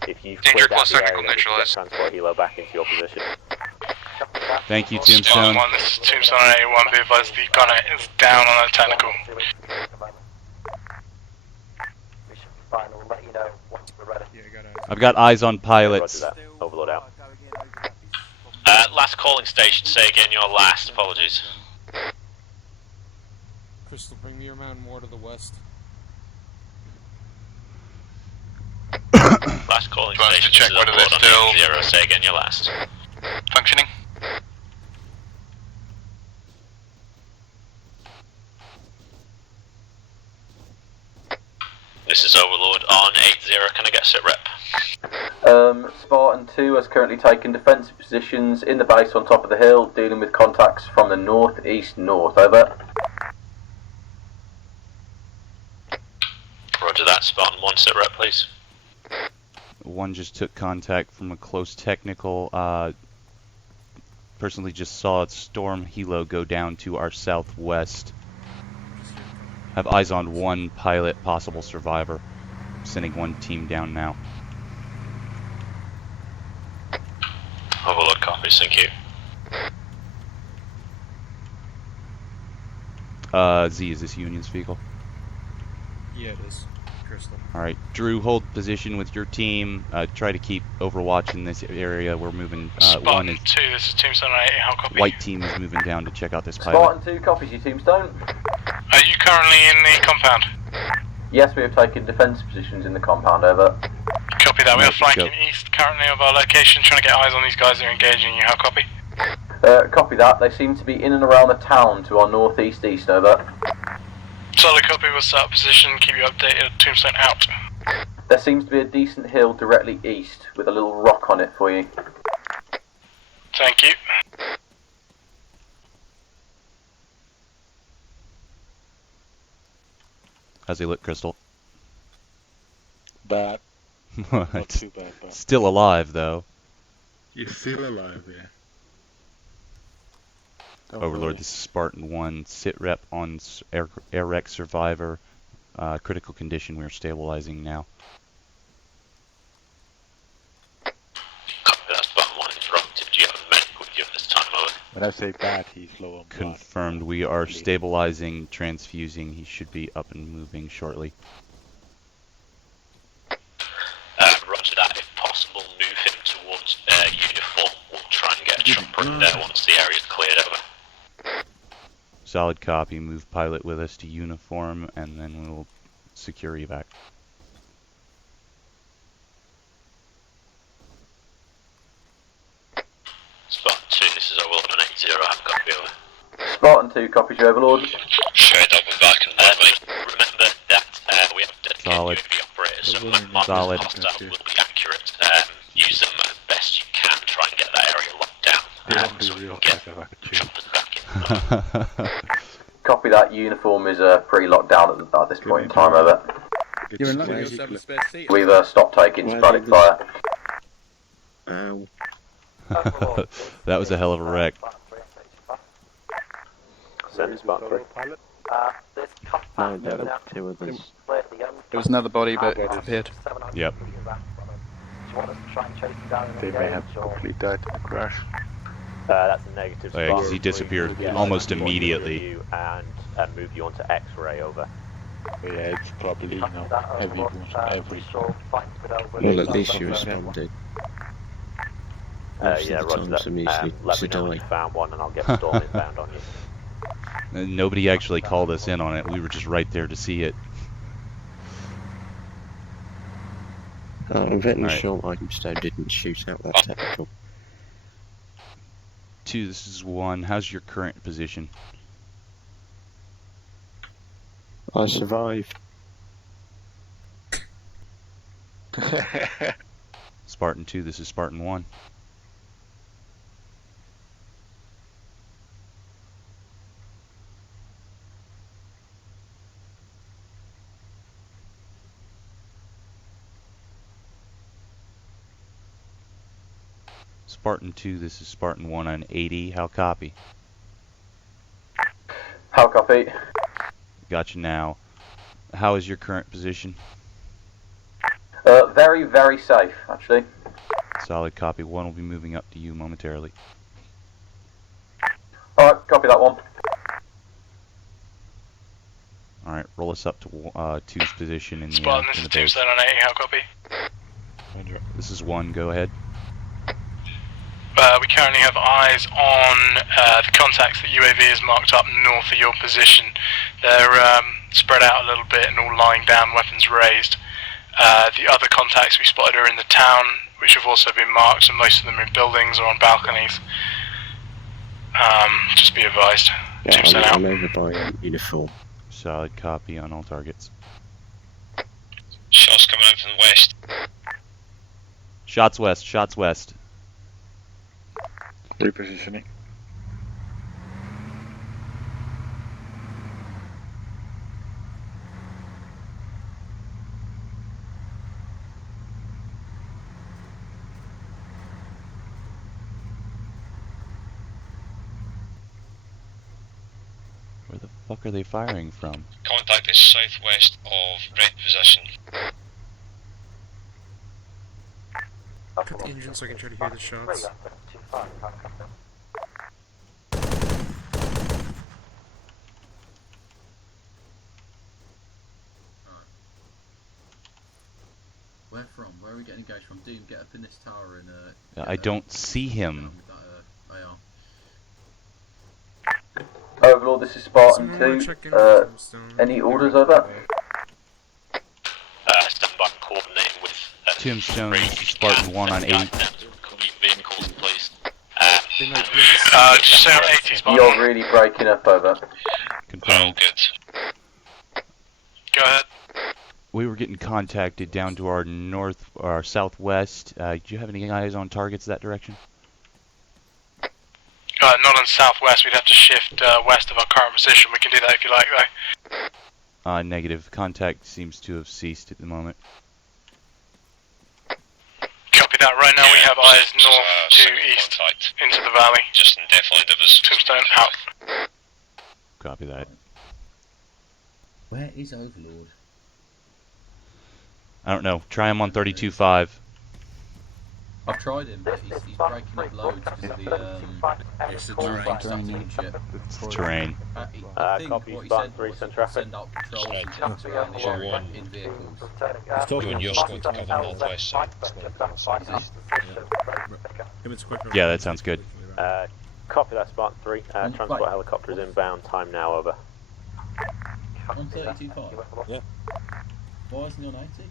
If you've Danger cleared out close, the area, technical neutralized. transport helo back into your position. Thank you, Spartan Tombstone. 1, this is Tombstone on 81, be advised the gunner is down on a technical. We should be fine, we'll let you know once we're ready. I've got eyes on pilots. Roger that. Overlord out. Last calling station, say again your last, apologies. Crystal, bring me your man more to the west. Last calling Do you want station, to check whether they're still 0, say again your last. functioning? This is Overlord on 80, can I get sit rep? Spartan 2 has currently taken defensive positions in the base on top of the hill, dealing with contacts from the north-east-north, over. Roger that, Spartan 1, sit rep please. One just took contact from a close technical. Personally just saw a Storm helo go down to our southwest. Have eyes on one pilot, possible survivor. Sending one team down now. Overlord copies, thank you. Z, is this Union's vehicle? Yeah, it is. Crystal. Alright, Drew, hold position with your team. Try to keep overwatch in this area. We're moving. One Spartan is 2, this is Tombstone on 80, how copy? white team is moving down to check out this pilot. Spartan 2 copies you, Tombstone. Are you currently in the compound? Yes, we have taken defensive positions in the compound, over. Copy that, we are flanking go. east currently of our location, trying to get eyes on these guys that are engaging you, how copy? Copy that, they seem to be in and around the town to our north-east-east, over. Solid copy, we'll set up position, keep you updated, Tombstone out. There seems to be a decent hill directly east, with a little rock on it for you. Thank you. How's he look, Crystal? Bad. Not too bad, but Still alive, though. you're still alive, yeah. Don't Overlord, worry. this is Spartan 1. Sit rep on air wreck survivor. Critical condition, we're stabilizing now. Copy that, Spartan 1 interrupted. Do you have a medic with you at this time, over? When I say bad, he's low on blood. Confirmed, we are stabilizing, transfusing. He should be up and moving shortly. Roger that, if possible, move him towards uniform. We'll try and get a chopper in there once the area's cleared over. Solid copy, move pilot with us to uniform, and then we'll secure evac. Spartan 2, this is Overlord on 80, have copy over. Spartan 2 copies you, Overlord. Shred up and back and remember that we have dedicated Solid. UAV operators, so when marked Solid. as hostile will be accurate. Use them as best you can, try and get that area locked down. So we can get choppers back in. Copy that, uniform is pretty locked down at this point in time, over. You're in luck, you also have a spare seat. We've stopped taking sporadic fire. That was a hell of a wreck. Send Spartan 3. This compound No, now two of us. completely There was another body, but it appeared. Yep. Do you want us to try and chase them down and They may have engage, or? completely died in the crash. That's a negative. Oh, yeah, 'cause he Spartan 3. disappeared We'll get almost support immediately. you and move you onto X-ray, over. But yeah, it's probably, you know, everyone, every... Well, at least you responded. Most Yeah, of the roger time, that. some usually Let me know when you found one and I'll get Storm inbound on you. Nobody actually called us in on it. We were just right there to see it. I'm betting Right. Short Limestone didn't shoot out that technical. 2, this is 1. How's your current position? I survived. Spartan 2, this is Spartan 1. Spartan 2, this is Spartan 1 on 80. How copy? How copy? Gotcha now. How is your current position? Very, very safe, actually. Solid copy. 1 will be moving up to you momentarily. Alright, copy that one. Alright, roll us up to 2's position in the Spartan, in this the is base. Tombstone on 80, how copy? This is 1, go ahead. We currently have eyes on the contacts that UAV has marked up north of your position. They're spread out a little bit and all lying down, weapons raised. The other contacts we spotted are in the town, which have also been marked, and most of them are in buildings or on balconies. Just be advised. Yeah, I'm over by uniform. Solid copy on all targets. Shots coming out from the west. Shots west, shots west. Repositioning. Where the fuck are they firing from? Contact is southwest of red position. Cut the engine so I can try to hear the shots. Where from? Where are we getting engaged from? Doom, get up in this tower and I don't see him. Overlord, this is Spartan 2. Any orders over? Stand by coordinating with Tombstone, this is Spartan 1 on 8. Vehicles, please. Just say on 80, Spartan. You're really breaking up, over. Confirmed. Go ahead. We were getting contacted down to our north, or southwest. Do you have any eyes on targets that direction? Not on southwest, we'd have to shift west of our current position. We can do that if you like, though. Negative. Contact seems to have ceased at the moment. Copy that. Right now we have eyes north to east into the valley. Just indefinitely divers. Tombstone out. Copy that. Where is Overlord? I don't know. Try him on 32.5. I've tried him, but he's breaking up loads because of the It's the terrain. and shit. It's the terrain. I think Copy, what he Spartan said 3, was send that traffic. send out patrols and tanks around the area in vehicles. You and your squad to cover northwest side. Yeah, that sounds good. Copy that, Spartan 3. Transport helicopter is inbound. Time now, over. On 32.5? Yeah. Why isn't he on 80?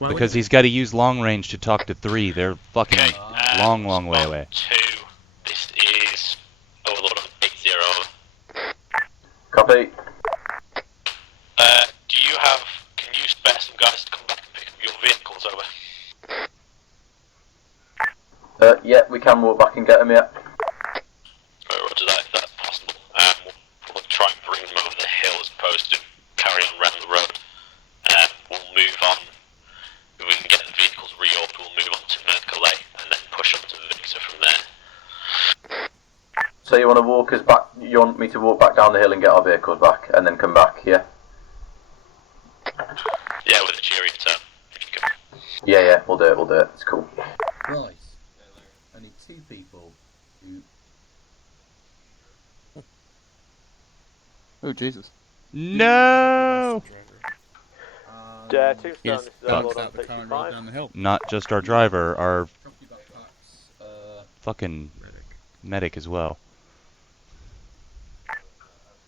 Because he's got to use long range to talk to 3. They're fucking long way away. 2, this is Overlord on 80. Copy. Can you spare some guys to come back and pick up your vehicles, over? Yeah, we can walk back and get them, yeah. Roger that, if that's possible. We'll try and bring them over the hill as opposed to carrying on around the road. We'll move on. If we can get the vehicles reordered, we'll move on to Medical A and then push on to Victor from there. So you want to walk us back? You want me to walk back down the hill and get our vehicles back, and then come back? Yeah. Yeah, with a cheery turn. Yeah, we'll do it. It's cool. Right. I need 2 people who... Oh, Jesus. No! Tombstone, He's this is Overlord bounced on out the car and rolled 35. down the hill. Not just our driver, our fucking medic as well.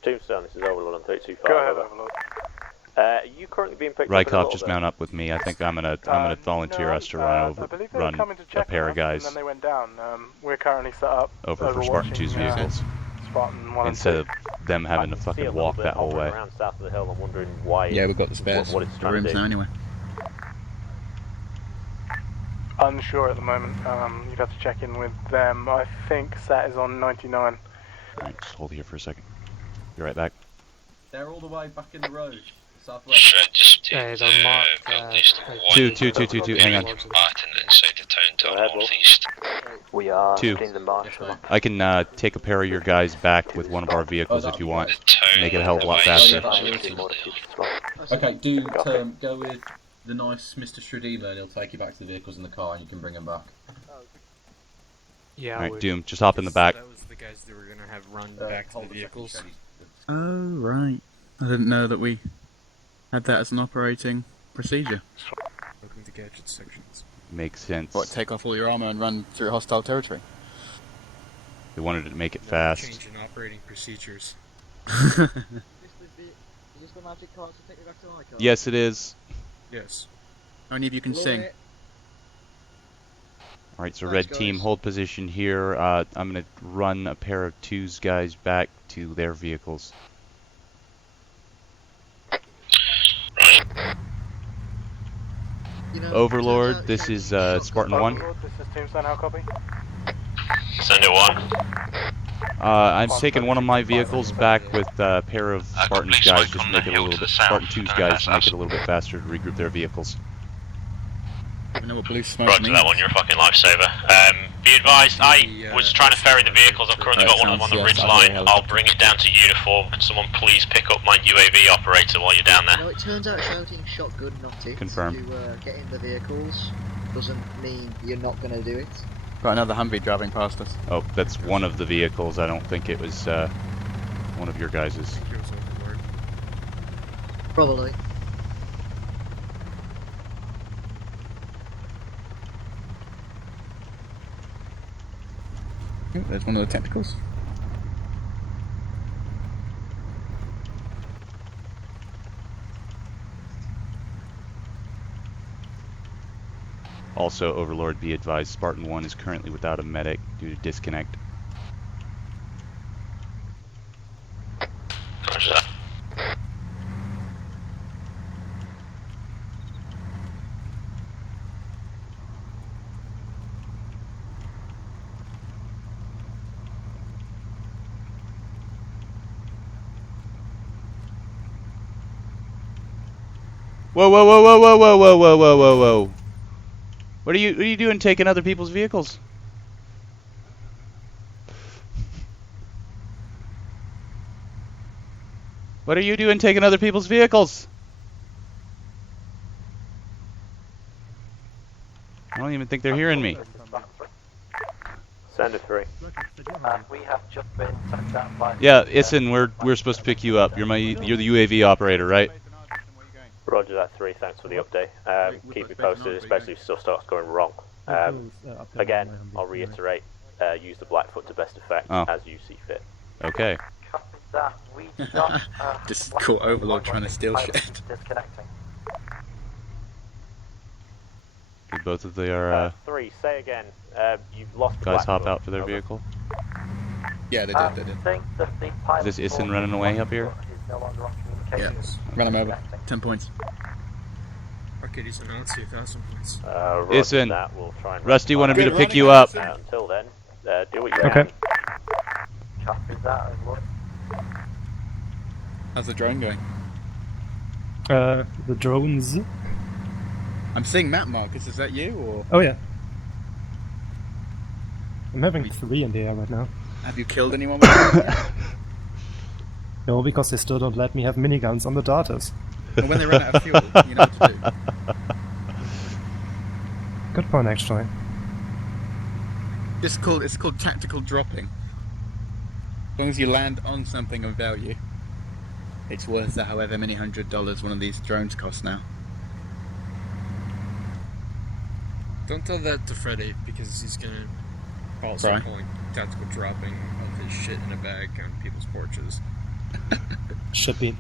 Tombstone, this is Overlord on 325. Go ahead, Overlord. Are you currently being picked up in a Rykov, little just bit? mount up with me. I think I'm gonna volunteer us to run I believe they were coming to check a pair on of us, guys and then they went down. We're currently set up over for Spartan 2's vehicles Spartan 1 instead and 2. of them having to fucking walk that whole way. Around south of the hill, I'm wondering why. Yeah, we've got the spares. What it's The trying rooms to do. now anyway. Unsure at the moment. You'd have to check in with them. I think Sat is on 99. Alright, just hold here for a second. Be right back. They're all the way back in the road, southwest. They're marked. Two, hang on. We are Two. in the marshal. I can take a pair of your guys back with one of our vehicles if you want. Make it a hell of a lot faster. Okay, go with the nice Mr. Shredeemer and he'll take you back to the vehicles in the car and you can bring them back. Yeah. Alright, Doom, just hop in the back. That was the guys that were gonna have run back to the vehicles. Oh, right. I didn't know that we had that as an operating procedure. Welcome to gadget sections. Makes sense. What, take off all your armor and run through hostile territory? They wanted to make it fast. Change in operating procedures. Is this the magic card to take me back to my car? Yes, it is. Yes. Only if you can sing. Alright, so red team, hold position here. I'm gonna run a pair of 2's guys back to their vehicles. Overlord, this is Spartan 1. Overlord, this is Tombstone, how copy? Send it 1. I'm taking one of my vehicles back with a pair of Spartan's guys, just make it a little bit, Spartan 2's guys, to make it a little bit faster to regroup their vehicles. I know what blue smoke Roger means. that one, you're a fucking lifesaver. Be advised, I was trying to ferry the vehicles. I've currently got one of them on the ridge line. I'll bring it down to uniform. Can someone please pick up my UAV operator while you're down there? No, it turns out shouting shotgun, not it. Confirm. You get in the vehicles doesn't mean you're not going to do it. Got another Humvee driving past us. Oh, that's one of the vehicles. I don't think it was one of your guys's. Probably. Oh, there's one of the tentacles. Also, Overlord, be advised, Spartan 1 is currently without a medic due to disconnect. Roger that. Whoa, whoa, whoa, whoa, whoa, whoa, whoa, whoa, whoa, whoa, whoa. What are you doing taking other people's vehicles? What are you doing taking other people's vehicles? I don't even think they're hearing me. Send it 3. We have just been touched out by... Yeah, Isin, we're supposed to pick you up. You're the UAV operator, right? Roger that 3, thanks for the update. Keep me posted, especially if stuff starts going wrong. Again, I'll reiterate, use the Blackfoot to best effect as you see fit. Okay. That we got, Just caught Overlord trying to steal shit. Disconnecting. Did both of their 3, say again. You've lost guys hop Blackfoot. out for their vehicle? Yeah, they did, they did. Think that the pilot Is this Isin running away up here? is no longer on Yeah, communications. run him over. 10 points. Okay, he's announced 2,000 points. Isin, that, we'll try and Rusty wanted me to Good pick running, you up. Until then, do what you Okay. can. Copy that, Overlord. How's the drone going? The drones. I'm seeing map markers, is that you, or...? Oh yeah. I'm having 3 in the air right now. Have you killed anyone with them? No, because they still don't let me have miniguns on the darters. Well, when they run out of fuel, you know what to do. Good point, actually. It's called tactical dropping. As long as you land on something of value, it's worth the however many $100s one of these drones cost now. Don't tell that to Freddy, because he's gonna also point tactical dropping of his shit in a bag on people's porches. Should be.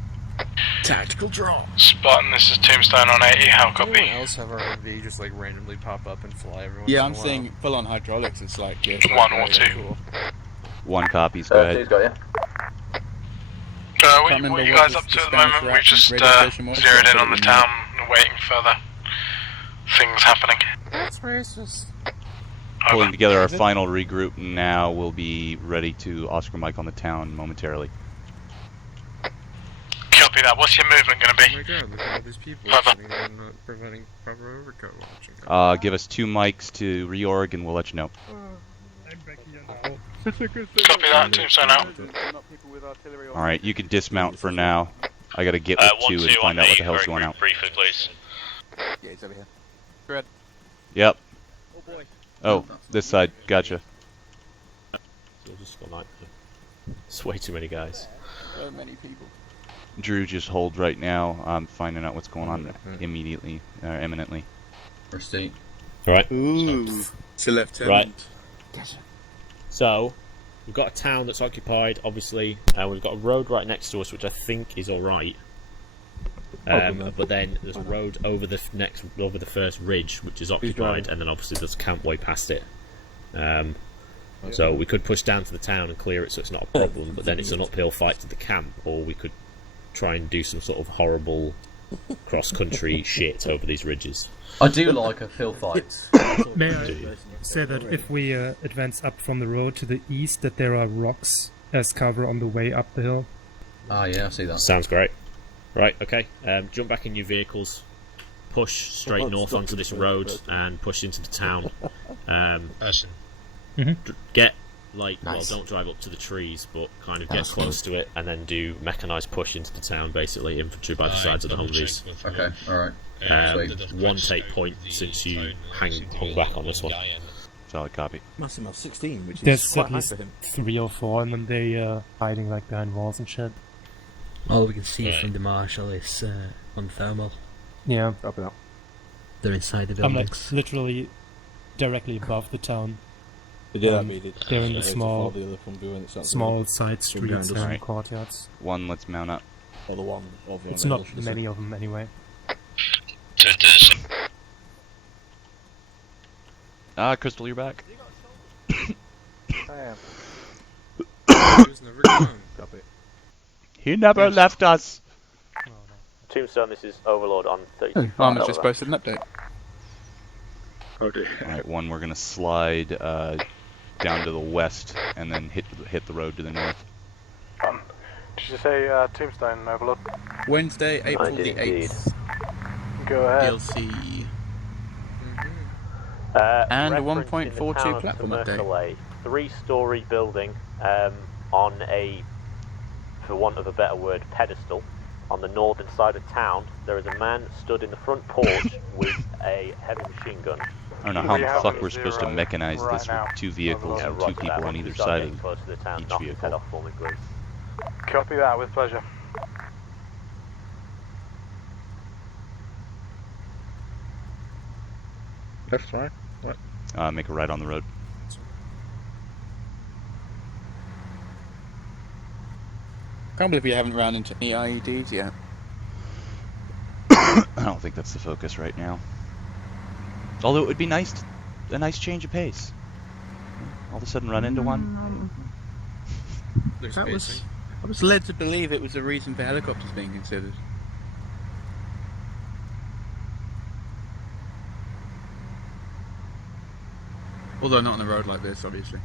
Tactical draw! Spartan, this is Tombstone on 80, how copy? Anyone else have our Humvee just like randomly pop up and fly every once Yeah, in a I'm while? seeing full on hydraulics. It's like One or two. Cool. One copies, go ahead. Two's got you. What are you guys up to at the moment? We've just zeroed in on the town and waiting for further things happening. That's racist. Pulling together our final regroup now. We'll be ready to Oscar Mike on the town momentarily. Copy that. What's your movement going to be? Oh my god, look at all these people sitting there not providing proper overcoat watching. Give us 2 mics to reorg and we'll let you know. Copy that. Tombstone out. Alright, you can dismount for now. I gotta get with 2 and find out what the hell's going on. Briefly, please. Yeah, he's over here. Red. Yep. Oh boy. Oh, this side. Gotcha. It's way too many guys. So many people. Drew, just hold right now. I'm finding out what's going on immediately, imminently. First date. Alright. Ooh. It's a lieutenant. Right. So, we've got a town that's occupied, obviously. We've got a road right next to us, which I think is alright. But then there's a road over the first ridge, which is occupied, and then obviously there's a camp way past it. So we could push down to the town and clear it, so it's not a problem. But then it's an uphill fight to the camp, or we could try and do some sort of horrible cross-country shit over these ridges. I do like a hill fight. May I say that if we advance up from the road to the east, that there are rocks as cover on the way up the hill? Ah, yeah, I see that. Sounds great. Right, okay. Jump back in your vehicles, push straight north onto this road, and push into the town. Get, well, don't drive up to the trees, but kind of get close to it, and then do mechanised push into the town, basically, infantry by the sides of the Humvees. Okay, alright. One take point since you hung back on this one. Solid copy. Must have 16, which is There's quite at high least for him. 3 or 4, and then they hiding like behind walls and shit. All we can see from the marshal is on thermal. Yeah. They're inside the I'm buildings. like literally directly above the town. Yeah, they're in the small side streets and Alright. courtyards. 1, let's mount up. It's not many of them anyway. Crystal, you're back. I am. He never left us. Tombstone, this is Overlord on 30. Farmer's just posted an update. Alright, 1, we're gonna slide down to the west and then hit the road to the north. Did you say Tombstone, Overlord? Wednesday, April the 8th. Go ahead. DLC. And a 1.42 platform update. 3-story building on a, for want of a better word, pedestal. On the northern side of town, there is a man stood in the front porch with a heavy machine gun. I don't know how the fuck we're supposed to mechanize this with 2 vehicles and 2 people on either side of each vehicle. Copy that, with pleasure. Left, right? What? Make a right on the road. Can't believe we haven't ran into any IEDs yet. I don't think that's the focus right now. Although it would be nice, a nice change of pace. All of a sudden run into one. I was led to believe it was a reason for helicopters being considered. Although not on a road like this, obviously.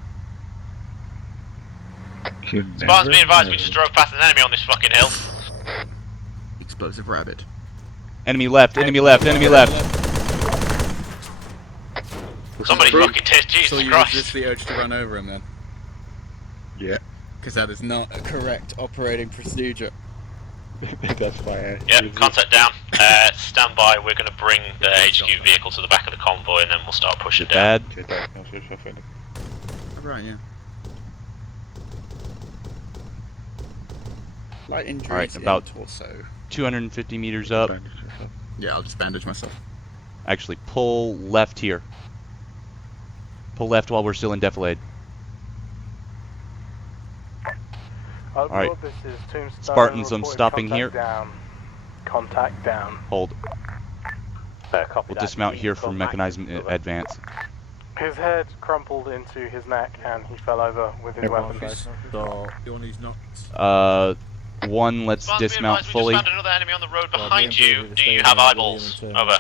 Spartans, be advised, we just drove past an enemy on this fucking hill. Explosive rabbit. Enemy left, enemy left, enemy left. Somebody fucking test, So Jesus you Christ. resist the urge to run over him then? Yeah. Because that is not a correct operating procedure. That's why I... Yep, contact down. Stand by, we're going to bring the HQ vehicle to the back of the convoy and then we'll start pushing down. Right, yeah. Light injuries Alright, about in torso. 250 meters up. Yeah, I'll just bandage myself. Actually, pull left here. Pull left while we're still in defilade. Alright. This is Tombstone. Spartans, I'm stopping here. Down. Contact down. Hold. Copy We'll that. dismount here for mechanized advance. His head crumpled into his neck and he fell over with his weapons. The one who's not. One, let's dismount fully. We just found another enemy on the road behind you. Do you have eyeballs? Over.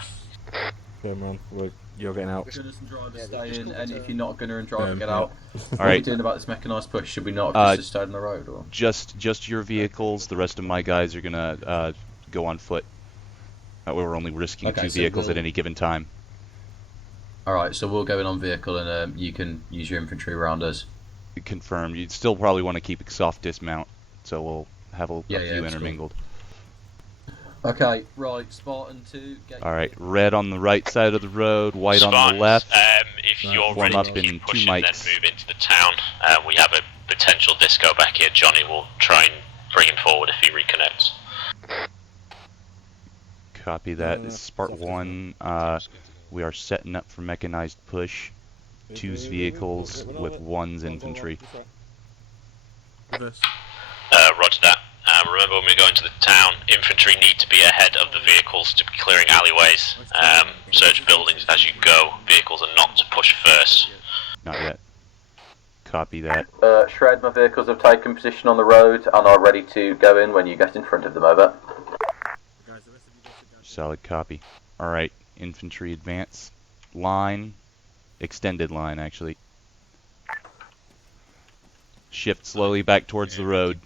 You're getting out. Gunners and drivers stay in, and if you're not a gunner and driver, get out. What Alright. are we doing about this mechanised push? Should we not have just stayed on the road? Or? Just your vehicles. The rest of my guys are gonna go on foot. We're only risking 2 vehicles at any given time. Alright, so we'll go in on vehicle, and you can use your infantry around us. Confirmed. You'd still probably want to keep a soft dismount, so we'll have a few intermingled. Okay, right, Spartan 2, get Alright, red on the right side of the road, white Spartans, on the left. If you're ready up to keep in pushing, 2 then mics. move into the town. We have a potential disco back here. Johnny will try and bring him forward if he reconnects. Copy that. This is Spartan 1. We are setting up for mechanized push. 2's vehicles with 1's infantry. Roger that. Remember, when we go into the town, infantry need to be ahead of the vehicles to be clearing alleyways. Search buildings as you go. Vehicles are not to push first. Not yet. Copy that. Shred, my vehicles have taken position on the road and are ready to go in when you get in front of them, over. Solid copy. Alright, infantry advance. Line. Extended line, actually. Shift slowly back towards the road.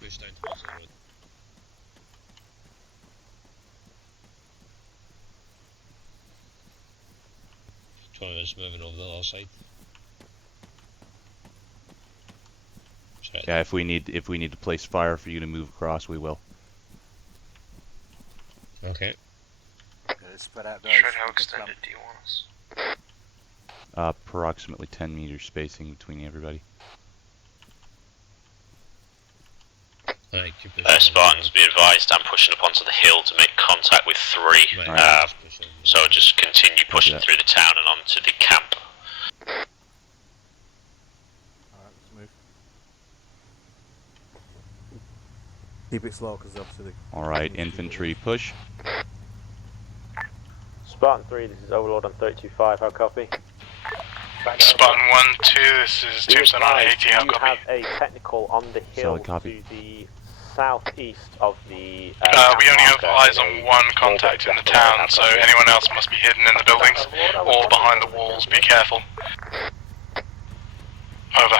Drivers moving over the other side. Yeah, if we need to place fire for you to move across, we will. Okay. Spread out those. Shred, how extended do you want us? Approximately 10 meters spacing between everybody. Spartans, be advised, I'm pushing up onto the hill to make contact with 3. So just continue pushing through the town and onto the camp. Alright, let's move. Keep it slow, because obviously... Alright, infantry push. Spartan 3, this is Overlord on 32.5, how copy? Spartan 1-2, this is Tombstone on 80, how You copy? have a technical on the hill Solid copy. to the southeast of the... we only have eyes on 1 contact in the town, so anyone else must be hidden in the buildings or behind the walls. Be careful. Over.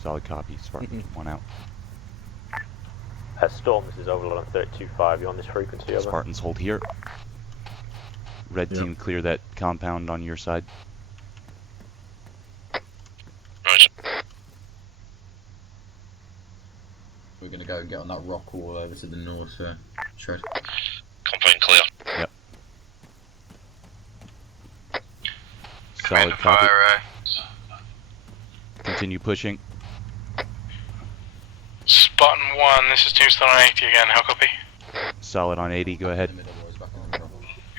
Solid copy. Spartan 1 out. Storm, this is Overlord on 32.5, you on this frequency, over? Spartans hold here. Red team, clear that compound on your side. We're going to go and get on that rock wall over to the north, Shred. Compound clear. Yep. Solid copy. Continue pushing. Spartan 1, this is Tombstone on 80 again, how copy? Solid on 80, go ahead.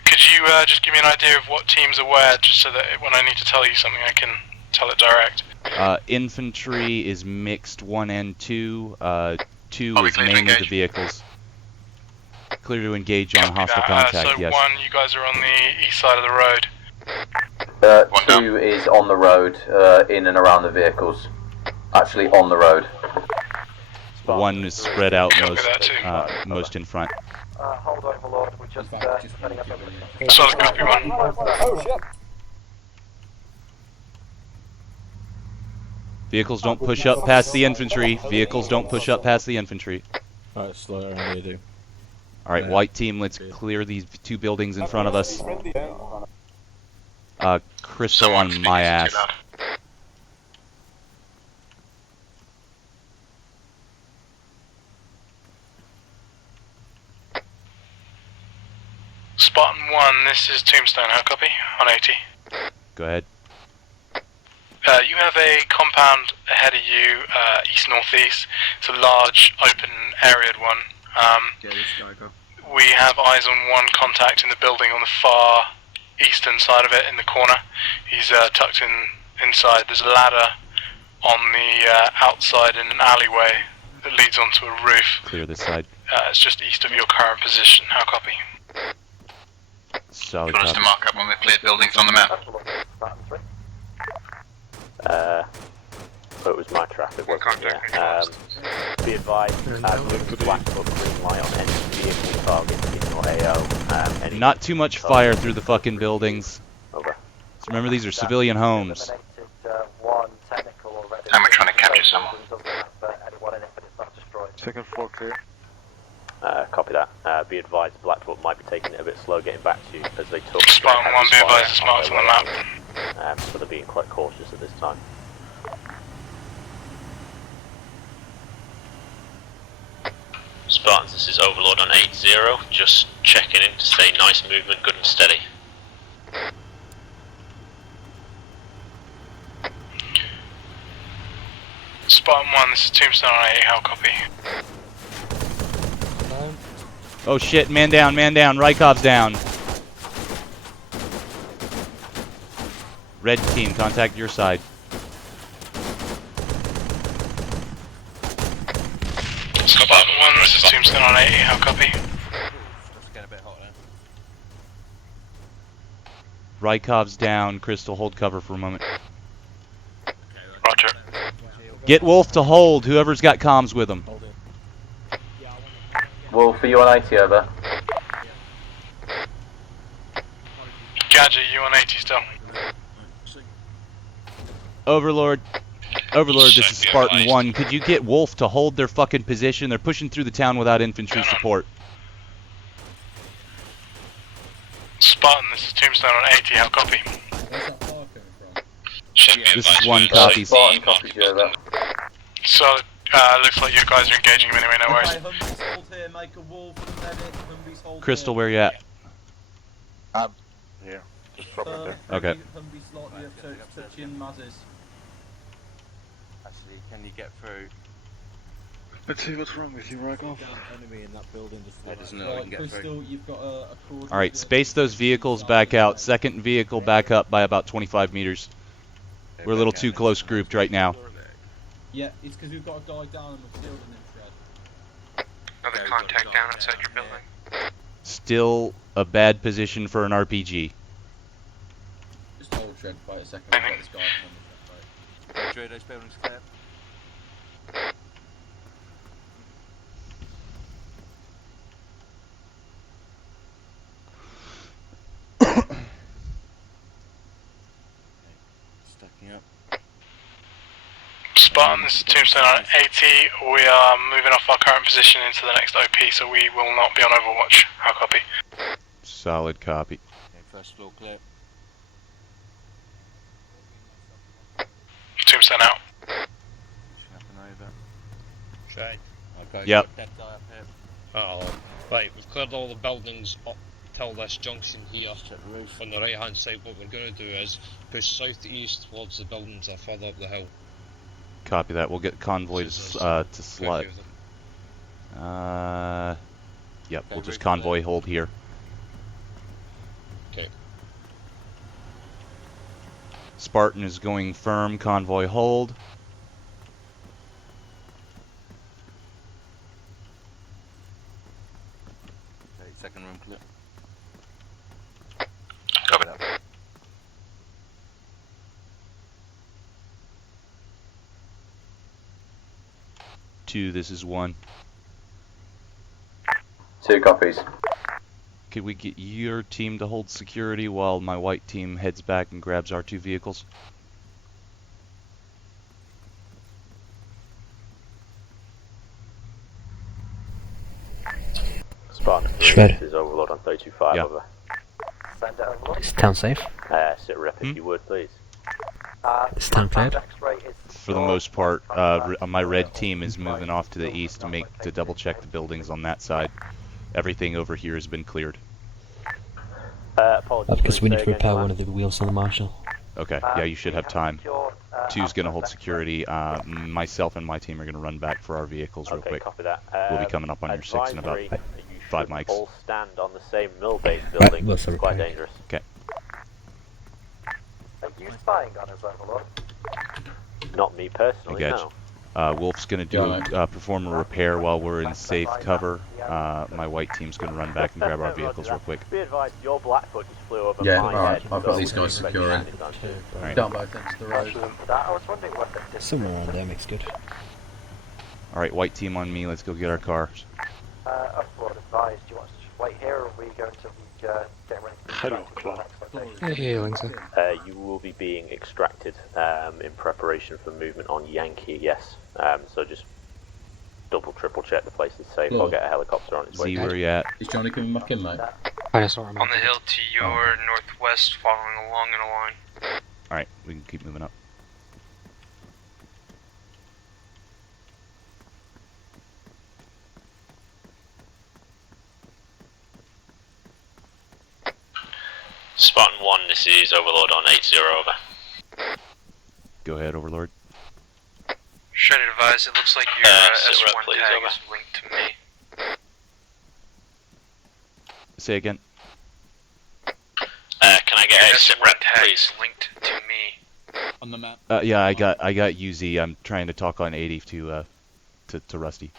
Could you just give me an idea of what teams are where, just so that when I need to tell you something I can tell it direct? Infantry is mixed 1 and 2. 2 is mainly the vehicles. Clear to engage on hostile contact, so yes. 1, you guys are on the east side of the road. 2 is on the road, in and around the vehicles. Actually on the road. 1 is spread out most in front. Hold Overlord, we're just setting up everything. Solid copy 1. Oh shit! Vehicles don't push up past the infantry. Vehicles don't push up past the infantry. Alright, slow down, do. Alright, white team, let's clear these 2 buildings in front of us. Crystal on my ass. Spartan 1, this is Tombstone, how copy? On 80. Go ahead. You have a compound ahead of you, east-northeast. It's a large, open, areaed one. We have eyes on 1 contact in the building on the far eastern side of it, in the corner. He's tucked in inside. There's a ladder on the outside in an alleyway that leads onto a roof. Clear this side. It's just east of your current position. How copy? Solid You want us copy. to mark up when we've cleared buildings on the map? So it was my traffic, wasn't it? Yeah. Be advised, black book green light on any vehicle target in your AO. Not too much fire through the fucking buildings. Over. So remember, these are civilian homes. And we're trying to capture someone. Second floor clear. Copy that. Be advised, Blackfoot might be taking it a bit slow getting back to you as they took. Spartan 1, be advised, it's marked on the map. So they're being quite cautious at this time. Spartans, this is Overlord on 8-0, just checking in to say nice movement, good and steady. Spartan 1, this is Tombstone on 8, how copy? Oh shit, man down, Rykov's down. Red team, contact your side. Spartan 1, this is Tombstone on 8, how copy? Rykov's down, Crystal, hold cover for a moment. Roger. Get Wolf to hold, whoever's got comms with him. Wolf, are you on 80 over? Gadget, you on 80 still? Overlord, this is Spartan 1. Could you get Wolf to hold their fucking position? They're pushing through the town without infantry support. Spartan, this is Tombstone on 80, how copy? This is 1 copy. Spartan copies you over. So, looks like you guys are engaging him anyway, no worries. Crystal, where you at? Here. Just drop it there. Okay. Actually, can you get through? Let's see what's wrong with you, Rykov. Enemy in that building just Right, Crystal, you've got a Alright, space those vehicles back out. Second vehicle back up by about 25 meters. We're a little too close grouped right now. Yeah, it's because we've got a guy down and we're shielding him, Shred. Another contact down inside your building. Still a bad position for an RPG. Just hold Shred for a second. I'll get this guy on the right. Roger, those buildings clear. Stacking up. Spartan, this is Tombstone on 80. We are moving off our current position into the next OP, so we will not be on Overwatch. How copy? Solid copy. Okay, first floor clear. Tombstone out. Shade. Okay, yep. That guy up here. Oh, right, we've cleared all the buildings up till this junction here. Check the roof. On the right hand side, what we're going to do is push south to east towards the buildings that are further up the hill. Copy that. We'll get convoy to slot. Yep, we'll just convoy hold here. Okay. Spartan is going firm, convoy hold. Okay, second room clear. Copy that. Two, this is 1. 2 copies. Could we get your team to hold security while my white team heads back and grabs our 2 vehicles? Spartan 3, Shred. this is Overlord on 325, Yeah. over. Send it over. Is town safe? Sit rep if you would, please. Is town cleared? For the most part, my red team is moving off to the east to double check the buildings on that side. Everything over here has been cleared. Apologies. Because we need to repair one of the wheels on the Marshall. Okay, yeah, you should have time. 2's going to hold security. Myself and my team are going to run back for our vehicles real quick. Copy that. We'll be coming up on your 6 in about 5 mics. All stand on the same mill-based building. Well, It's quite dangerous. Okay. you spying on us, Overlord? Not me personally, no. Wolf's gonna perform a repair while we're in safe cover. My white team's gonna run back and grab our vehicles real quick. Be advised, your Blackfoot just flew over Yeah, my alright, head. I've got these guys securing. Alright. Down both ends of the road. I was wondering what the Somewhere around there makes good. Alright, white team on me, let's go get our cars. Overlord advised, do you want us to just wait here, or are we going to get ready to you will be being extracted in preparation for movement on Yankee, yes. So just triple check the place is safe. I'll get a helicopter on its way. Z, where you at? Is Johnny coming back in, mate? On the hill to your northwest, following along in a line. Alright, we can keep moving up. Spartan 1, this is Overlord on 80, over. Go ahead, Overlord. Shredded advise, it looks like your S1 please, tag over. is linked to me. Say again. Can I get a sit S1 rep, tag please? is linked to me. On the map. Yeah, I got UZ. I'm trying to talk on 80 to Rusty.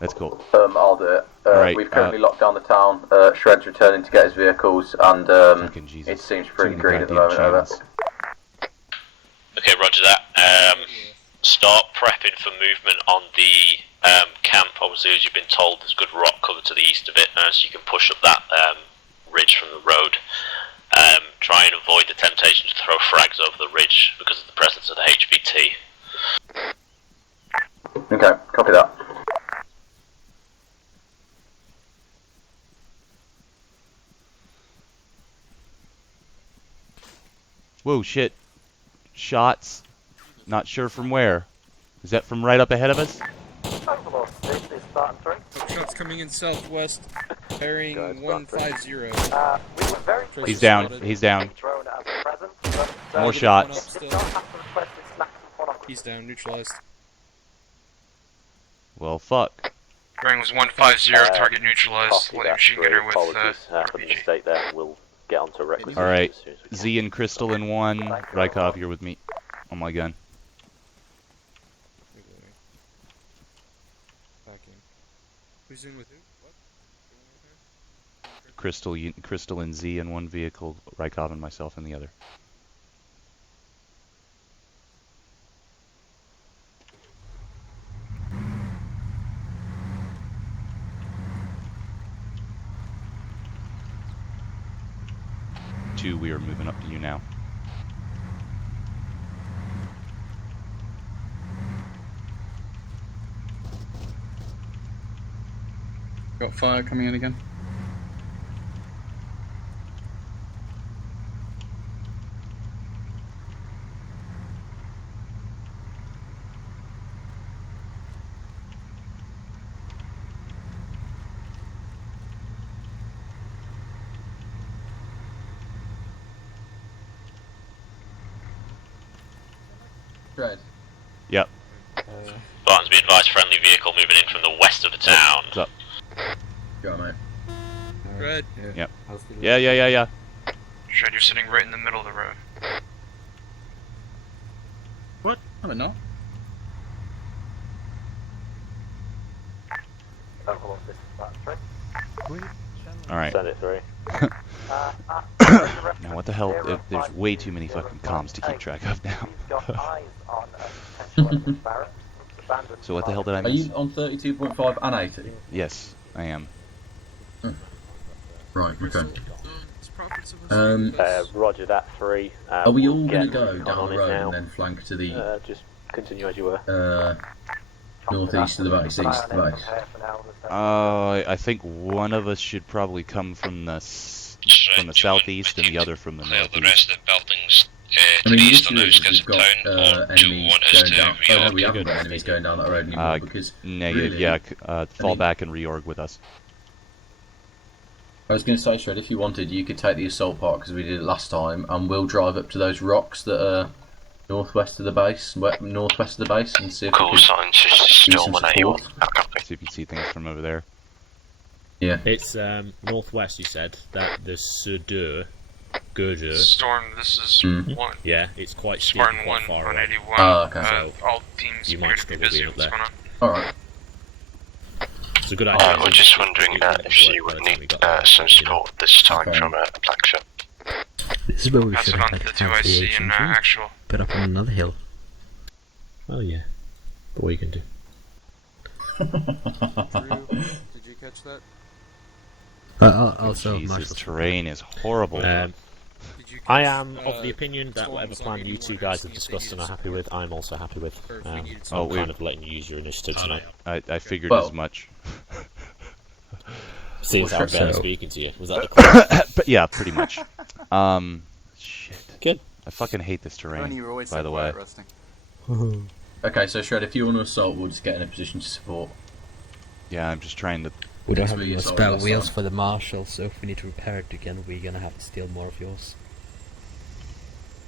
That's cool. I'll do it. Alright, we've currently locked down the town. Shred's returning to get his vehicles, and it seems pretty green at the moment. Over. Okay, roger that. Start prepping for movement on the camp. Obviously, as you've been told, there's good rock cover to the east of it, so you can push up that ridge from the road. Try and avoid the temptation to throw frags over the ridge because of the presence of the HVT. Okay, copy that. Whoa, shit. Shots. Not sure from where. Is that from right up ahead of us? Overlord, this is Spartan 3. Shots coming in southwest, bearing 150. We were very He's down. He's down. drone as a present, but, More shots. He's down, neutralized. Well, fuck. Bearing was 150, target neutralized. Let machine gunner with for the mistake there. We'll get onto requisition. Alright. as soon as we can. Z and Crystal in one. Rykov, you're with me. On my gun. Back in. Who's in with who? What? Crystal and Z in one vehicle. Rykov and myself in the other. Two, we are moving up to you now. Got fire coming in again. Shred. Yep. Spartans, be advised, friendly vehicle moving in from the west of the town. What's up? Go on, mate. Red. Yep. Yeah. Shred, you're sitting right in the middle of the road. What? No, we're not. Overlord, this is Spartan 3. Alright. Send it through. Now what the hell? There's way too many fucking comms to keep track of now. So what the hell did I Are miss? you on 32.5 and 80? Yes, I am. Right, okay. Roger that, 3. Are we all we'll going to get go on down the it road now. and then flank to the Just continue as you were. northeast of the base, east of the base? I think one of us should probably come from the southeast and the other from the northeast. The rest of the buildings I mean, the issue is we've got enemies going down. Oh no, we haven't got enemies going down that road anymore because negative. really, Yeah, fall back and reorg with us. I was going to say, Shred, if you wanted, you could take the assault part because we did it last time, and we'll drive up to those rocks that are northwest of the base, northwest of the base, and see if we can do some support. See if you see things from over there. Yeah. It's northwest. You said that the Sudur girder. Storm, this is one. Yeah, it's quite steep, Spartan quite 1 far on away. 81. Okay. All teams You appear might to be struggle busy. being up What's there. going on? Alright. It's a good idea. We're just wondering if you would need some support this time from a black shot. This is where we Pass should it have on to like the 2 I see in actual. put up on another hill. Oh yeah. But what you can do? Drew, did you catch that? Also, Jesus, terrain is horrible. I am of the opinion that whatever plan you two guys have discussed and are happy with, I'm also happy with. So I'm kind of letting you use your initiative tonight. I figured as much. Seems I'm barely speaking to you. Was that the call? But yeah, pretty much. Shit. Good. I fucking hate this terrain, Only you were always by so the way. quiet, Rusting. Okay, so Shred, if you want to assault, we'll just get in a position to support. Yeah, I'm just trying to... We don't have That's enough where you spare saw it wheels last for the Marshal, so if we need to repair it again, we're gonna have to steal more of yours.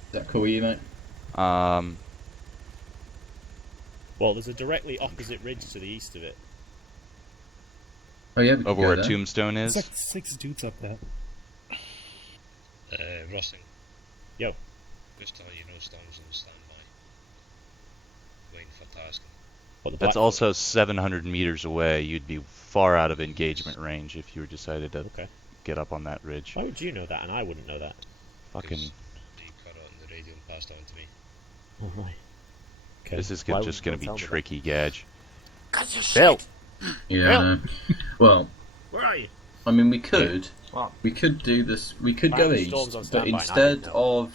Is that cool with you, mate? Well, there's a directly opposite ridge to the east of it. Oh yeah, we can Over go where there. Tombstone is? There's like 6 dudes up there. Rusting. Yo. Just to let you know, Storm's on standby. Waiting for tasking. That's also 700 meters away. You'd be far out of engagement range if you decided to get up on that ridge. Why would you know that and I wouldn't know that? Fucking... He cut out on the radio and passed on to me. Oh, right. Okay. This is Why just would going to you be tell me tricky, Gage. Bill! Yeah, I know. Well, Where are you? I mean, we could do this. We could go east, Storm's on but standby, instead of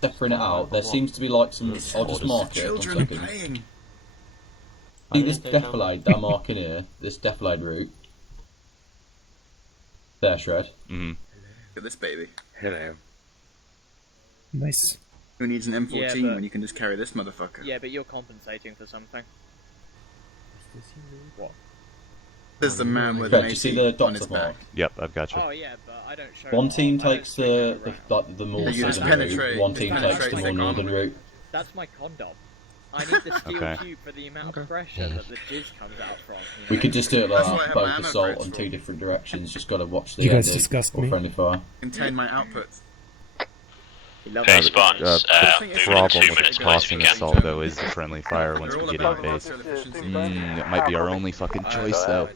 separating it out, there seems to be like some. I'll just mark it. 1 second. See this defilade that I'm marking here? This defilade route. There, Shred. Mm-hmm. Look at this baby. Hello. Nice. Who needs an M14 Yeah, but- when you can just carry this motherfucker? Yeah, but you're compensating for something. What? There's the man with Shred, an do you see AC the on dots his I've back. marked? Yep, I've got you. Oh yeah, but I don't show. One team I don't takes swing the it around. the more You just southern penetrate- route. One just team takes penetrate the the more northern economy. route. That's my condom. I need the steel Okay. tube for the amount of pressure that the jizz comes out from. You know? We could just do it like That's why I that, have my both ammo assault crates on for. 2 different directions. Just got to watch the You guys the disgust or me. friendly fire. Contain my output. Okay, Spartans, the moving in problem 2 with minutes, please, if crossing you can. assault, though, is the friendly fire once They're we all get about in base. industrial efficiency. It might be our only fucking choice, though.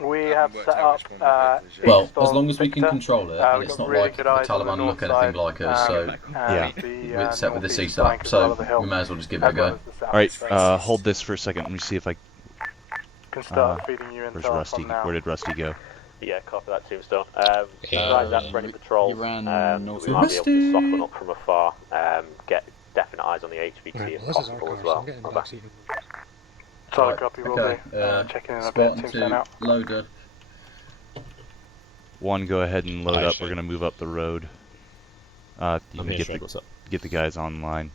We have set up Well, east as of long as we can Victor. control it, and we've it's got not really like the good eyes on Taliban north look anything side, like us, so Yeah. we're set with the northeast CSAP, flank as well so of the hill. we may as well just give it a As well go. as the south Alright, flank. hold this for a second. Let me see if I... Can start feeding you Where's intel Rusty? from now. Where did Rusty go? Yeah, copy that, Tombstone. Guys out for any patrols. he ran We might be able to soften up from afar. Get definite eyes on the HVT Right, if well, this is our possible car, as so well. I'm getting the Over. back seat. Solid copy, will Okay, do. Checking in a bit, Spartan team 2, sent out. loader. 1, go ahead and load Aye, up. sure. We're going to move up the road. You I'm can here, get Shred, the, what's up? get the guys online,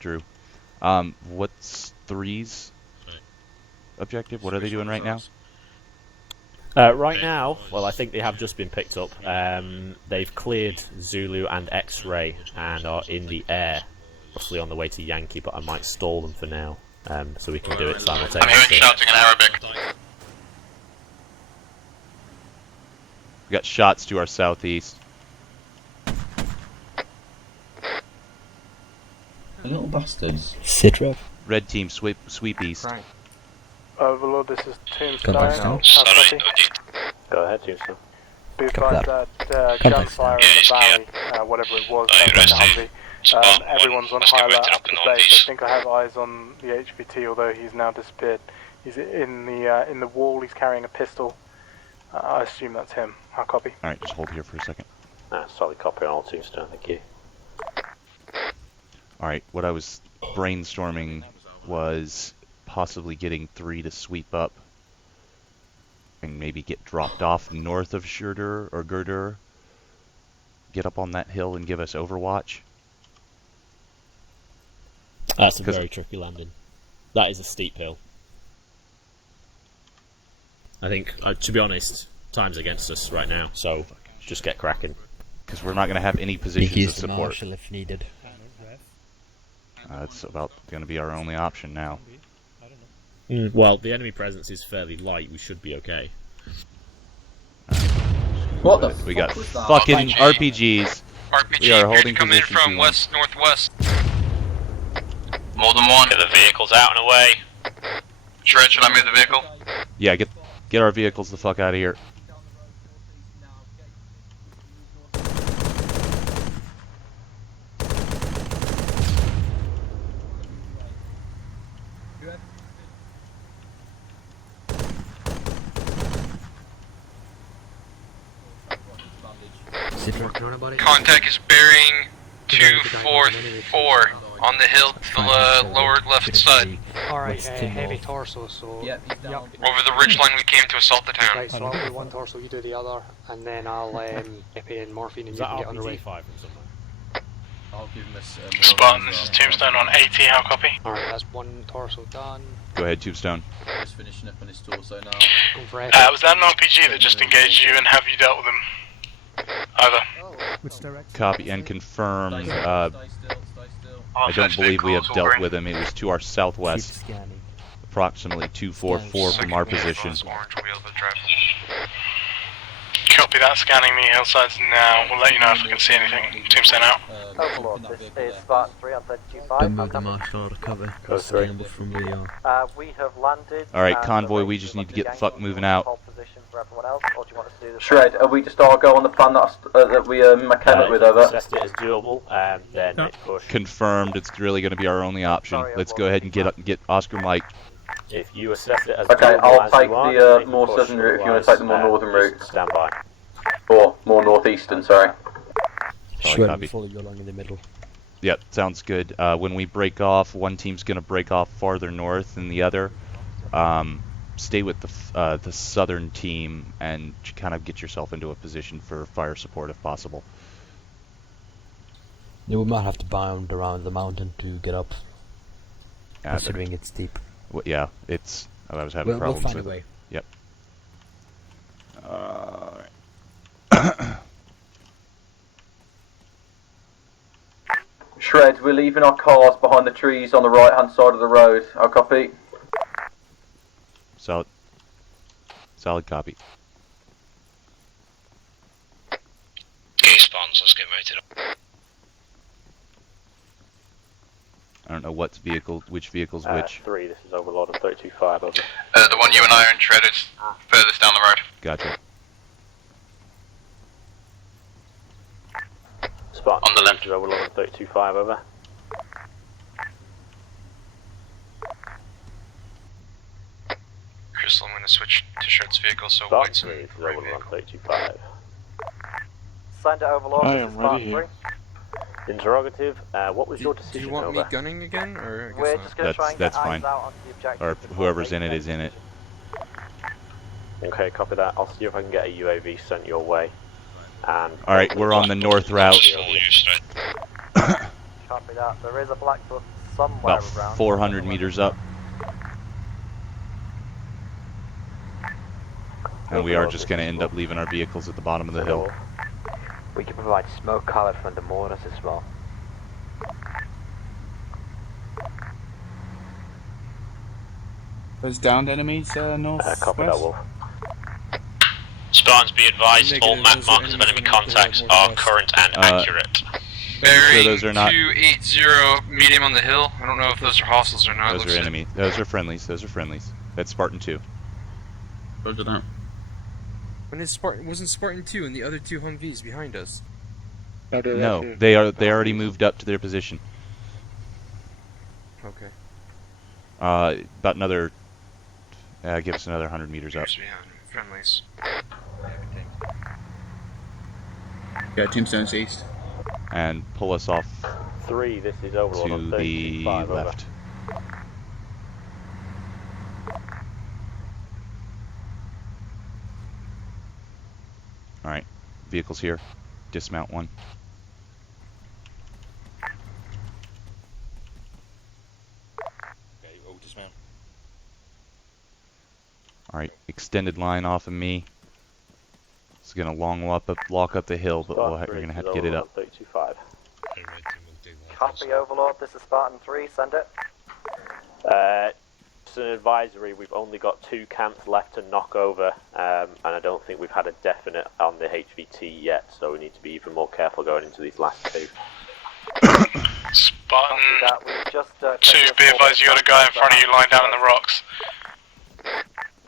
Drew. What's 3's objective? What are they doing right now? Right now, well, I think they have just been picked up. They've cleared Zulu and X-Ray and are in the air, roughly on the way to Yankee, but I might stall them for now, so we can do it I'm hearing simultaneously. shouting in Arabic. We got shots to our southeast. The little bastards. Citra. Red team sweep east. Overlord, this is Tombstone. back down. How copy? Go ahead, Tombstone. Be Copy advised that. that Come back gunfire down. in the valley, whatever it was, sounds like a Humvee. Everyone's on high alert up to the base. I think I have eyes on the HVT, although he's now disappeared. He's in the wall. He's carrying a pistol. I assume that's him. How copy? Alright, just hold here for a second. Solid copy on all Tombstone, thank you. Alright, what I was brainstorming was possibly getting 3 to sweep up and maybe get dropped off north of Shredeemer or Girder. Get up on that hill and give us overwatch. That's a very tricky landing. That is a steep hill. I think, to be honest, time's against us right now, so just get cracking. Because we're not going to have any Big positions of use the support. Marshal if needed. That's about going to be our only option now. Well, the enemy presence is fairly light. We should be okay. What the We got fuck was that? fucking RPGs. RPG, We are holding coming in position from too west northwest. More than one. Get the vehicles out and away. Shred, should I move the vehicle? Yeah, get our vehicles the fuck out of here. Contact is bearing 244 on the hill to the lower left side. Alright, heavy torso, so... Yep, he's down. Over the ridgeline we came to assault the town. Right, so I'll do one torso, you do the other, and then I'll epi in morphine and Is you that can get on the RPG way. 5 from somewhere? I'll give him a Spartan, this is Tombstone on 80, how copy? Alright, that's one torso done. Go ahead, Tombstone. Just finishing up on his torso now. Going for epi. Was that an RPG that just engaged you, and have you dealt with them? Over. Which direction? Copy and confirm. Stay still. I don't believe we have dealt with him. It was to our southwest, approximately 244 from our position. Copy that, scanning the hillsides now. We'll let you know if we can see anything. Tombstone out. Overlord, this is Spartan 3 on 32.5. Don't move the marshal out of cover. Sustainable from where you are. We have landed. Alright, convoy, we just need to get the fuck moving out. For everyone else, or do you want us to do this? Shred, are we just all go on the plan that we mechanic with over? Assessed it as doable, then it's push. Confirmed, it's really going to be our only option. Let's go ahead and get Oscar Mike. If you assess it as Okay, doable I'll as take you are, the then more push, southern route if you want to take the more northern route. Stand by. Or more northeastern, sorry. Sorry, copy. Follow you along in the middle. Yep, sounds good. When we break off, one team's going to break off farther north than the other. Stay with the southern team and kind of get yourself into a position for fire support if possible. Yeah, we might have to bound around the mountain to get up, Yeah, considering it's steep. Yeah, it's. I was having We'll problems find with a way. it. Yep. Alright. Shred, we're leaving our cars behind the trees on the right hand side of the road. I'll copy. Solid copy. Okay, spawns, let's get mounted up. I don't know which vehicle's which. 3, this is Overlord on 32.5, over. The one you and I are in Shred is furthest down the road. Gotcha. Spartan On the left. This is Overlord on 32.5, over. Crystal, I'm going to switch to Shred's vehicle, so Spartan white's 3, this is Overlord on 32.5. Send it Overlord, I this am is ready Spartan here. 3. Interrogative, what was your decision, Do you want over? me gunning again, or I guess We're not? just going to try and get That's eyes fine. out onto the objective. Or before whoever's they in it make is in it. Okay, copy that. I'll see if I can get a UAV sent your way. And Alright, we're on the north route. Copy that. There is a black book somewhere About around. 400 meters up. And we are just going to end up leaving our vehicles at the bottom of the hill. We can provide smoke cover from the mortars as well. There's downed enemies north. Copy that, Wolf. Spartans, be advised, all map markers of enemy contacts are current and accurate. Bearing those are not- 280, medium on the hill. I don't know if those are hostiles or not. Those are enemy. Those are friendlies. Those are friendlies. That's Spartan 2. Roger that. When is Spartan? Wasn't Spartan 2 and the other 2 Humvees behind us? No, they already moved up to their position. Okay. About another. Give us another 100 meters up. Friendlies. Yeah, Tombstone's east. And pull us off 3, this is Overlord on to the 32.5, over. left. Alright, vehicles here. Dismount one. Okay, all dismount. Alright, extended line off of me. It's gonna lock up the hill, but we're gonna have to get it up. 32.5. Copy Overlord, this is Spartan 3, send it. As soon advisory, we've only got 2 camps left to knock over, and I don't think we've had a definite on the HVT yet, so we need to be even more careful going into these last 2. Spartan that, we've just, 2, be advised you got a guy in front of you lying down in the rocks.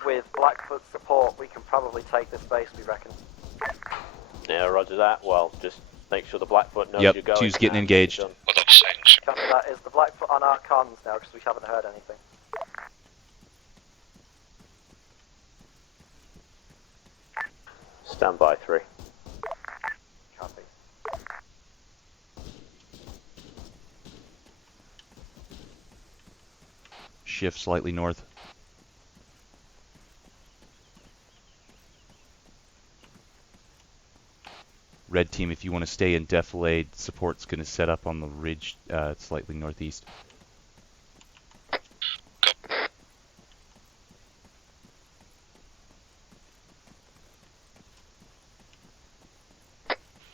With Blackfoot's support, we can probably take this base, we reckon. Yeah, roger that. Well, just make sure the Blackfoot knows you're going. Yep, 2's getting engaged. Copy that. Is the Blackfoot on our comms now, because we haven't heard anything? Stand by 3. Copy. Shift slightly north. Red team, if you want to stay in defilade, support's going to set up on the ridge slightly northeast.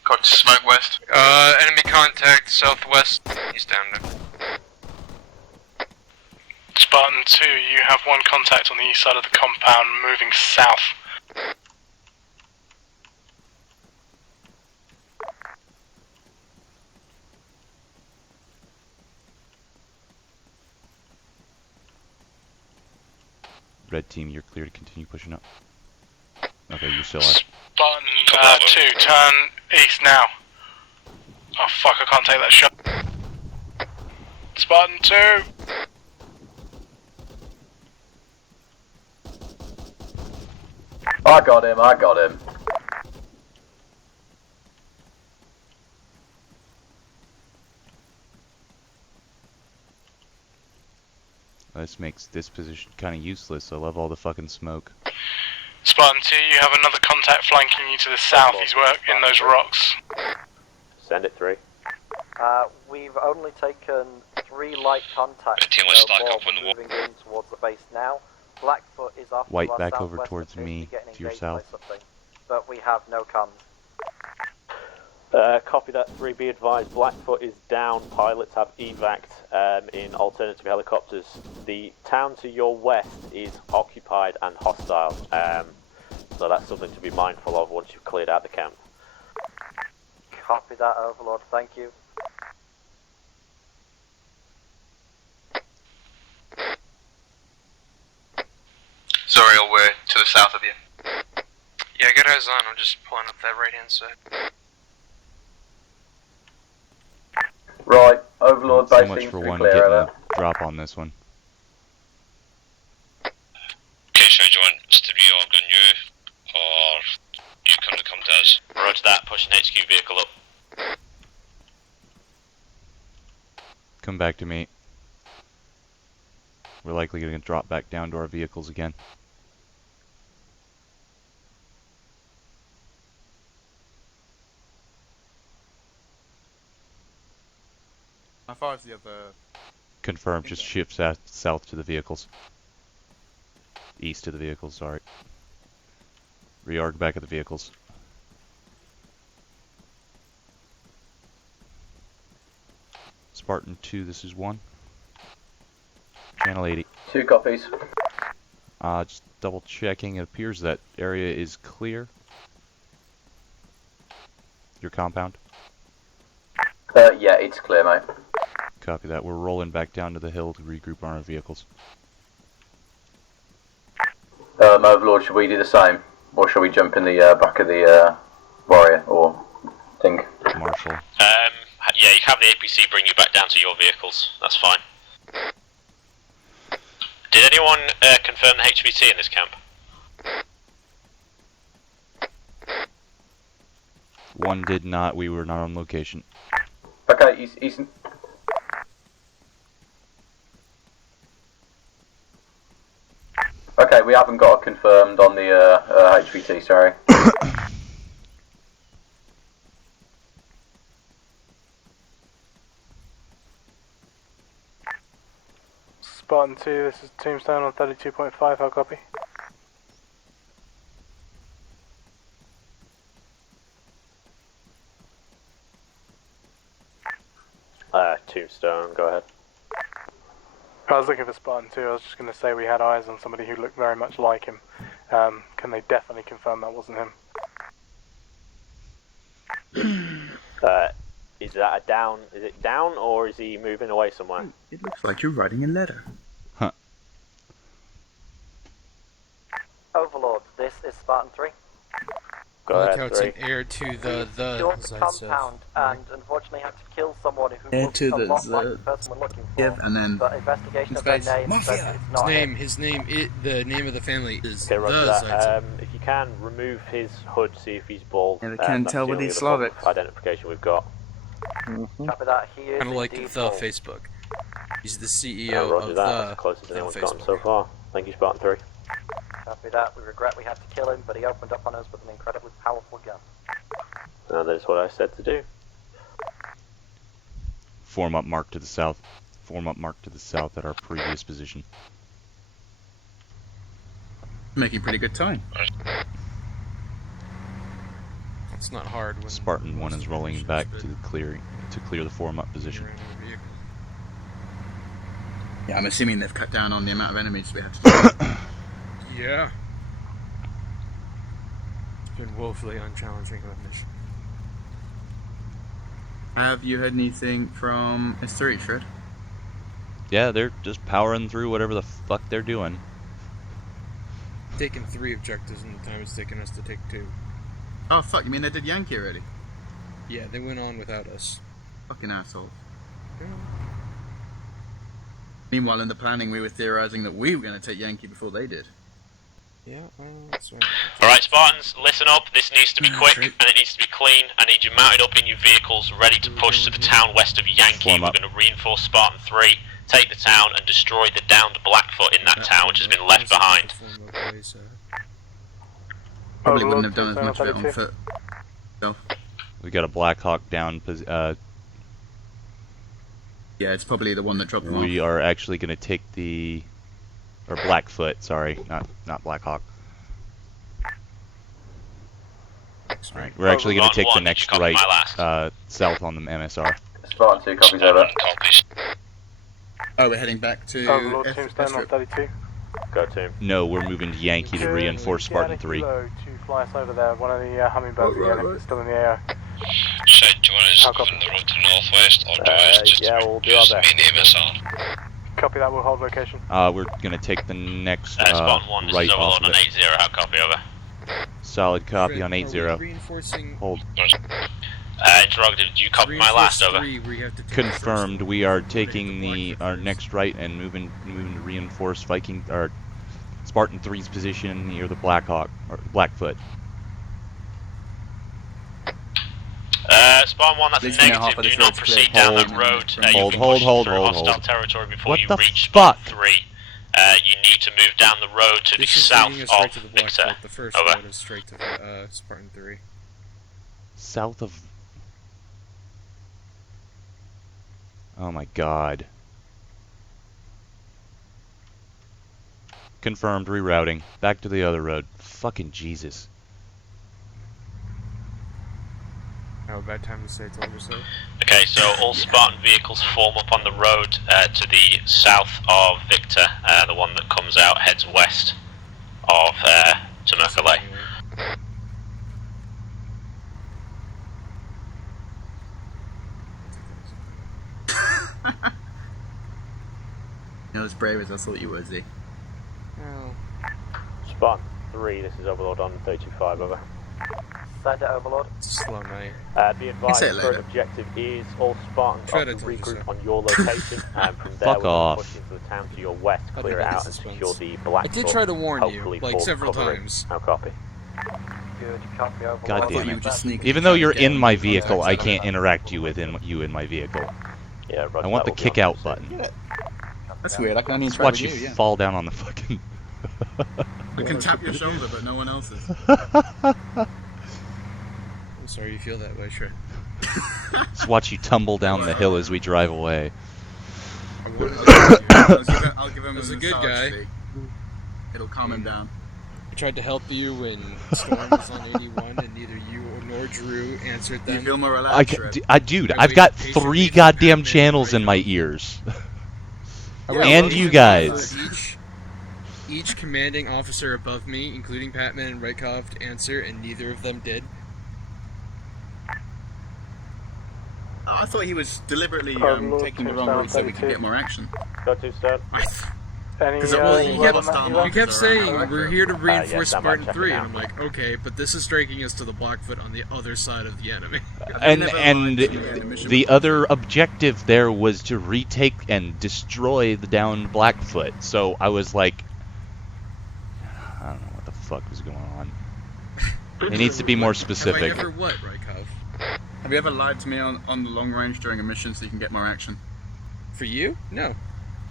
Got smoke west. Enemy contact southwest. He's down there. Spartan 2, you have 1 contact on the east side of the compound moving south. Red team, you're clear to continue pushing up. Okay, you're still out. Spartan 2, turn east now. Oh fuck, I can't take that shot. Spartan 2! I got him. This makes this position kind of useless. I love all the fucking smoke. Spartan 2, you have another contact flanking you to the south. He's in those rocks. Send it 3. We've only taken 3 light contacts. Team, let's stack up on the wall. Moving in towards the base now. Blackfoot is off White to our back over southwest, towards me, to your south. but we have no comms. Copy that 3, be advised, Blackfoot is down, pilots have evac'd in alternative helicopters. The town to your west is occupied and hostile, so that's something to be mindful of once you've cleared out the camp. Copy that, Overlord, thank you. Zoriel, we're to the south of you. Yeah, good eyes on. I'm just pulling up that right hand side. Right, Overlord So base much seems for to be one clear getting of a drop on this one. Okay, so do you want us to be all gun you, or you come to us? Roger that, pushing HQ vehicle up. Come back to me. We're likely going to drop back down to our vehicles again. How far is the other? Confirmed, just shift south to the vehicles. East to the vehicles, sorry. Rearg back at the vehicles. Spartan 2, this is 1. Channel 80. 2 copies. Just double checking, it appears that area is clear. Your compound? Yeah, it's clear, mate. Copy that. We're rolling back down to the hill to regroup on our vehicles. Overlord, should we do the same? Or shall we jump in the back of the warrior or thing? Marshal. Yeah, you have the APC bring you back down to your vehicles. That's fine. Did anyone confirm the HVT in this camp? One did not. We were not on location. Okay, he's okay, we haven't got it confirmed on the HVT, sorry. Spartan 2, this is Tombstone on 32.5, how copy? Tombstone, go ahead. I was looking for Spartan 2. I was just going to say we had eyes on somebody who looked very much like him. Can they definitely confirm that wasn't him? Is that a down? Is it down, or is he moving away somewhere? It looks like you're writing a letter. Huh. Overlord, this is Spartan 3. Go ahead, It's an heir to the Stormed the compound and unfortunately had to kill someone who looked a lot like the person we're looking for. And then But investigation of their name says it's not him. the name of the family is Okay, roger the that. Zaitsev. If you can, remove his hood, see if he's bald. Yeah, they can't That's tell the whether only he's other Slavic. identification we've got. Copy that. He is Kind of like indeed the bald. Facebook. He's the CEO Roger of that. the That's the closest the anyone's gotten Facebook. so far. Thank you, Spartan 3. Copy that. We regret we had to kill him, but he opened up on us with an incredibly powerful gun. And that is what I said to do. Form up mark to the south. Form up mark to the south at our previous position. Making pretty good time. It's not hard when Spartan 1 is rolling back to the clear the form up position. Yeah, I'm assuming they've cut down on the amount of enemies we have to do. Yeah. It's been woefully unchallenging of a mission. Have you heard anything from S3, Shred? Yeah, they're just powering through whatever the fuck they're doing. Taken 3 objectives in the time it's taken us to take 2. Oh fuck, you mean they did Yankee already? Yeah, they went on without us. Fucking assholes. Yeah. Meanwhile, in the planning, we were theorizing that we were going to take Yankee before they did. Yeah, well, that's right. Alright, Spartans, listen up. This needs to be quick and it needs to be clean. I need you mounted up in your vehicles, ready to push to the town west of Yankee. We're going to reinforce Spartan 3, take the town, and destroy the downed Blackfoot in that town, which has been left behind. Probably wouldn't have done as much of it on foot. So. We got a Blackhawk down. Yeah, it's probably the one that dropped them off. We are actually going to take the... Or Blackfoot, sorry, not Blackhawk. Alright, we're actually going to take the next right south on the MSR. Spartan 2 copies over. Oh, we're heading back to... Overlord Tombstone on 32. Go team. No, we're moving to Yankee to reinforce Spartan 3. To fly us over there, one of the hummingbirds again, if it's still in the air. Shed, do you want us on the road to the northwest, or do us just we'll do our best. main MSR? Copy that, we'll hold location. We're gonna take the next Spartan 1, this right is off Overlord of on it. 8-0, how copy over? Solid copy on Are 8-0. we reinforcing... Hold. Interrogative, do you copy my last, over? Confirmed. We are taking our next right and moving to reinforce Viking or Spartan 3's position near the Blackhawk or Blackfoot. Spartan 1, that's a negative. Do not proceed down that road. Hold. Hostile territory before you reach Spartan 3. You need to move down the road to the south of Victor. The first Over. road is straight to Spartan 3. South of... Oh my god. Confirmed, rerouting. Back to the other road. Fucking Jesus. How bad time to say told you so? Okay, so all Spartan vehicles form up on the road to the south of Victor, the one that comes out, heads west of Temurkale. You're not as brave as I thought you were, Z. Well... Spartan 3, this is Overlord on 325, over. Send it, Overlord. Slow night. Be advised, the third objective is all Spartans are to regroup on your location, and from there we're pushing to the town to your west, clear it out and secure the Blackfoot. I did try to warn you, like several times. How copy? Good, copy, Overlord. God damn it. Even though you're in my vehicle, I can't interact you in my vehicle. Yeah, I want the kick out button. That's weird, I can only Just interact watch with you you, yeah. fall down on the fucking... I can tap your shoulder, but no one else's. I'm sorry you feel that way, Shred. Just watch you tumble down the hill as we drive away. I'll give him a good guy. Stick. It'll calm him down. I tried to help you when Storm was on 81 and neither you nor Drew answered them. You feel more relaxed, Dude, I've got 3 goddamn channels in my ears. And you guys. Each commanding officer above me, including Patman and Rykov, to answer, and neither of them did. Oh, I thought he was deliberately Lord, taking the Team wrong Star route so we could 32. get more action. Got two start. Any, you kept saying we're here to reinforce yes, Spartan 3, and I'm like, okay, but this is striking us to the Blackfoot on the other side of the enemy. And the other objective there was to retake and destroy the downed Blackfoot. So I was like, I don't know what the fuck was going on. It needs to be more specific. Have I ever what, Rykov? Have you ever lied to me on the long range during a mission so you can get more action? For you? No.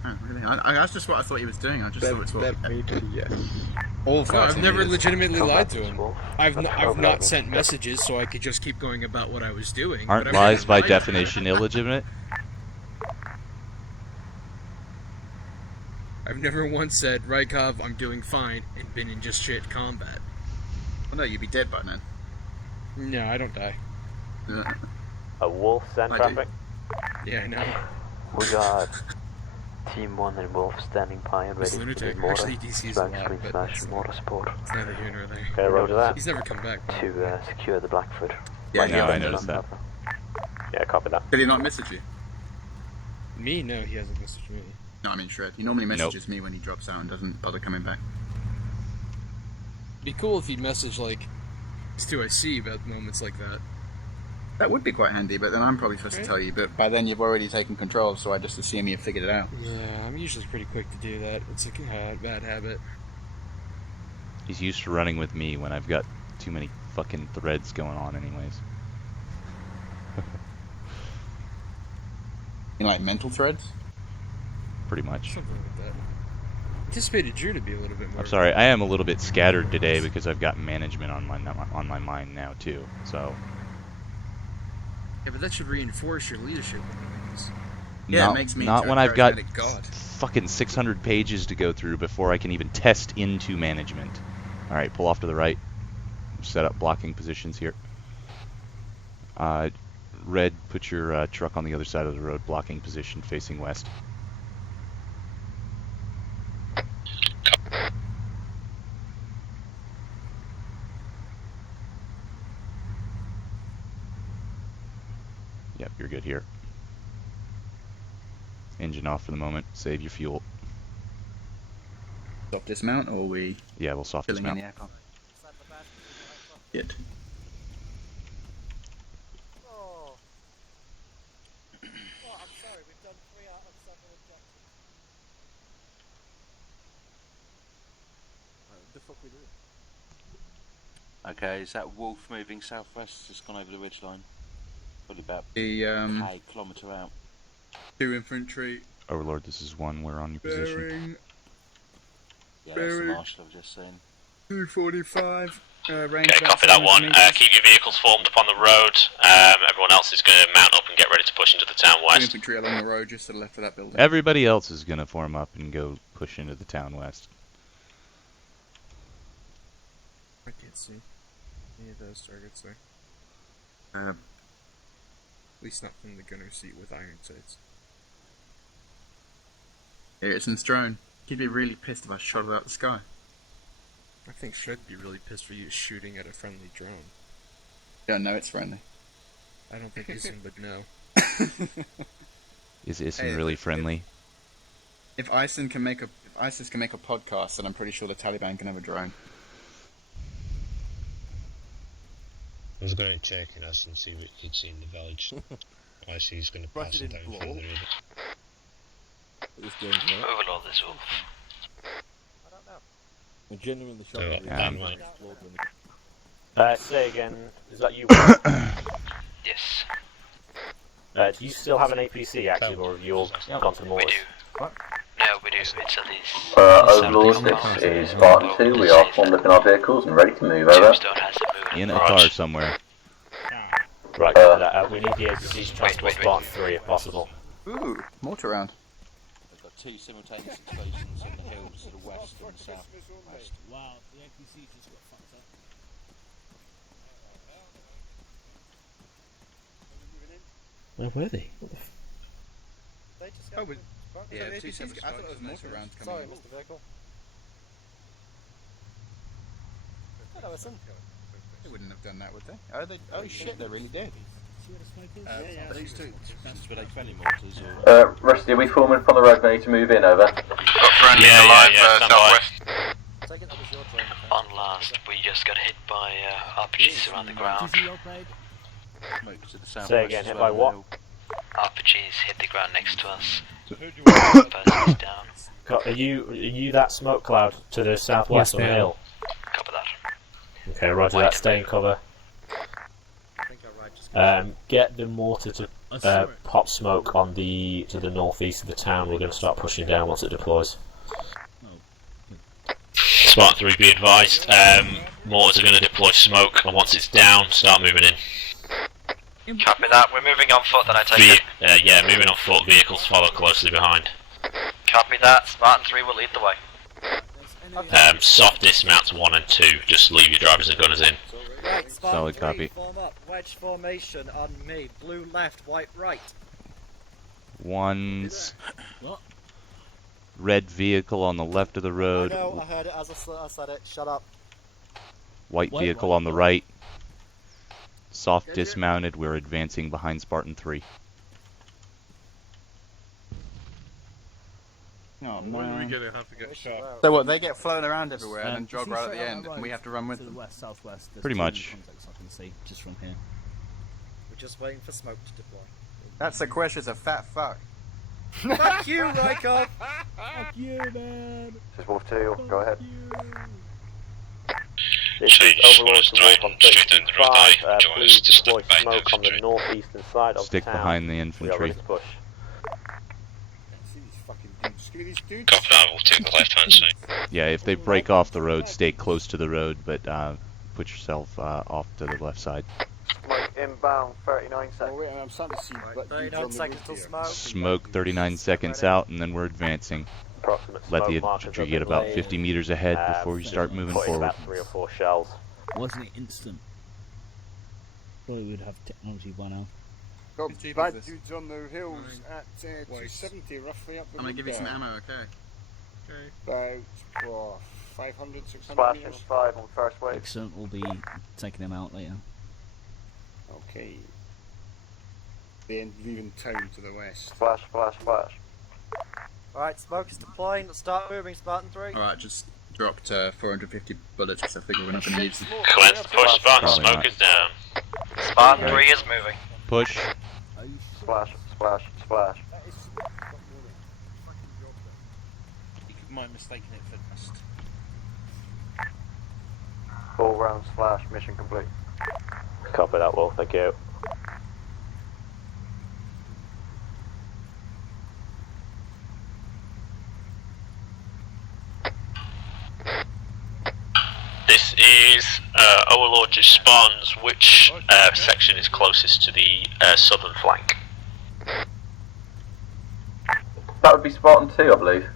Oh, really? That's just what I thought he was doing. I just thought it's what... Yeah. All No, I've never years. legitimately lied to him. I've not sent messages so I could just keep going about what I was doing. Aren't lies by definition illegitimate? I've never once said, Rykov, I'm doing fine, and been in just shit combat. Well, no, you'd be dead by then. No, I don't die. A wolf send traffic? Yeah, I know. We got Team 1 and Wolf standing by and ready This for the lunatic mortar. actually DC's a lot, Screen but slash mortar support. it's neither here nor there. Okay, roger that. He's never come back. To secure the Blackfoot. Yeah, no, I noticed that. Yeah, copy that. Did he not message you? Me? No, he hasn't messaged me. No, I mean Shred. He normally messages me when he drops out and doesn't bother coming back. It'd be cool if he'd message, like, it's 2IC about moments like that. That would be quite handy, but then I'm probably supposed to tell you, but by then you've already taken control, so I just assume you've figured it out. Yeah, I'm usually pretty quick to do that. It's a bad habit. He's used to running with me when I've got too many fucking threads going on anyways. You know, like mental threads? Pretty much. Something like that. Anticipated Drew to be a little bit more. I'm sorry, I am a little bit scattered today because I've got management on my mind now too. So. Yeah, but that should reinforce your leadership. Yeah, it makes me not when I've got God. fucking 600 pages to go through before I can even test into management. All right, pull off to the right. Set up blocking positions here. Red, put your truck on the other side of the road, blocking position facing west. Yep, you're good here. Engine off for the moment. Save your fuel. Soft dismount, or we? Yeah, we'll soft dismount. In the aircon. Good. Okay, is that wolf moving southwest? Just gone over the ridgeline. Probably about a kilometre out. 2 infantry. Overlord, this is 1. We're on your position. Yeah, that's the marshal I've just seen. 245. Range. Okay, copy that one. Keep your vehicles formed up on the road. Everyone else is going to mount up and get ready to push into the town 2 west. infantry along the road, just to the left of that building. Everybody else is going to form up and go push into the town west. I can't see any of those targets there. At least not from the gunner seat with iron sights. Ericsson's drone. He'd be really pissed if I shot it out the sky. I think Shred'd be really pissed for you shooting at a friendly drone. Yeah, no, it's friendly. I don't think Ison would know. Is Ison really friendly? If ISIS can make a podcast, then I'm pretty sure the Taliban can have a drone. I was going to check and ask them to see what you could see in the village. I see he's going to pass it down further in it. Overlord this wolf. I don't know. I'm genuinely shocked. Say again, is that you? Yes. Do you still have an APC active, or have you all gone to the moors? No, we do. It's at least. Overlord, this is Spartan 2. We are formed up in our vehicles and ready to move over. In a car somewhere. Right, we need the APC to transport Spartan 3 if possible. Ooh, mortar round. They've got 2 simultaneous explosions in the hills to the west and the south. Wow, the APC just got fucked up. Where were they? They just Oh, Yeah, I thought it was motor rounds coming Sorry, in. Mr. Vehicle. Hello, listen. They wouldn't have done that, would they? Oh shit, they really did. Are these two with friendly mortars or? Rusty, are we forming up on the road? We need to move in, over. Got friendly alive, southwest. On last, we just got hit by RPGs around the ground. Say again, hit by what? RPGs hit the ground next to us. Person's down. Are you that smoke cloud to the southwest on the hill? Copy that. Okay, roger that. Stay in cover. Get the mortar to pop smoke to the northeast of the town. We're going to start pushing down once it deploys. Spartan 3, be advised. Mortars are going to deploy smoke, and once it's down, start moving in. Copy that. We're moving on foot, then I take it. Yeah, moving on foot. Vehicles follow closely behind. Copy that. Spartan 3 will lead the way. Soft dismounts 1 and 2. Just leave your drivers and gunners in. Right, Solid copy. Form up. Wedge formation on me. Blue left, white right. One's red vehicle on the left of the road. I know, I heard it as I said it. Shut up. White vehicle on the right. Soft dismounted. We're advancing behind Spartan 3. Oh, when are we going to have to get shot? So what, they get flown around everywhere and then jog right at the end and we have to run with them? West, southwest. Pretty much. I can see just from here. We're just waiting for smoke to deploy. That sequestra's a fat fuck. Fuck you, Rykov! Fuck you, man! This is Wolf 2, go ahead. This is Overlord to Wolf on 35. Please deploy smoke on the northeastern side of the town. Stick behind the We are infantry. ready to push. Copy that, Wolf 2, the left hand side. Yeah, if they break off the road, stay close to the road, but put yourself off to the left side. Smoke inbound, 39 seconds. Wait, I'm starting to see 39 seconds till smoke. Smoke 39 seconds out, and then we're advancing. Let the infantry get about 50 meters ahead before we start moving putting forward. about 3 or 4 shells. Wasn't it instant? Probably would have technology by now. Got bad dudes on the hills at 270 roughly up the I'm gonna give you some ammo, okay? About 500, 600 Splash meters. in 5 on first wave. Excellent, we'll be taking them out later. Okay. Then leaving town to the west. Splash, splash, splash. Alright, smoke is deploying. Let's start moving, Spartan 3. Alright, just dropped 450 bullets because I figure we're not going to use them. Commence to push, Spartan, Probably smoke not. is down. Spartan 3 is moving. Push. Splash, splash, splash. You might mistaken it for dust. All rounds flash, mission complete. Copy that, Wolf. Thank you. This is Overlord to Spartans. Which section is closest to the southern flank? That would be Spartan 2, I believe.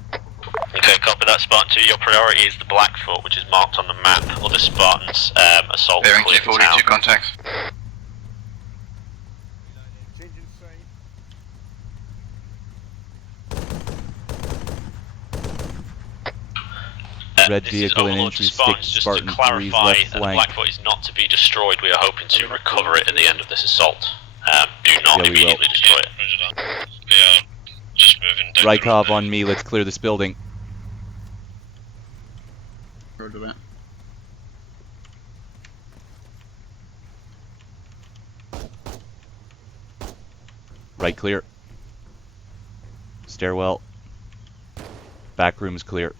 Okay, copy that, Spartan 2. Your priority is the Blackfoot, which is marked on the map. Other Spartans assault Bearing clear the 242 town. contacts. Red This is vehicle and Overlord to entry stick Spartans. Just Spartan to 3's clarify, left the flank. Blackfoot is not to be destroyed. We are hoping to recover it at the end of this assault. Do not Yeah, we will. immediately destroy it. Yeah, just moving down. Rykov on me, let's clear this building. Roger that. Right clear. Stairwell. Back room is clear.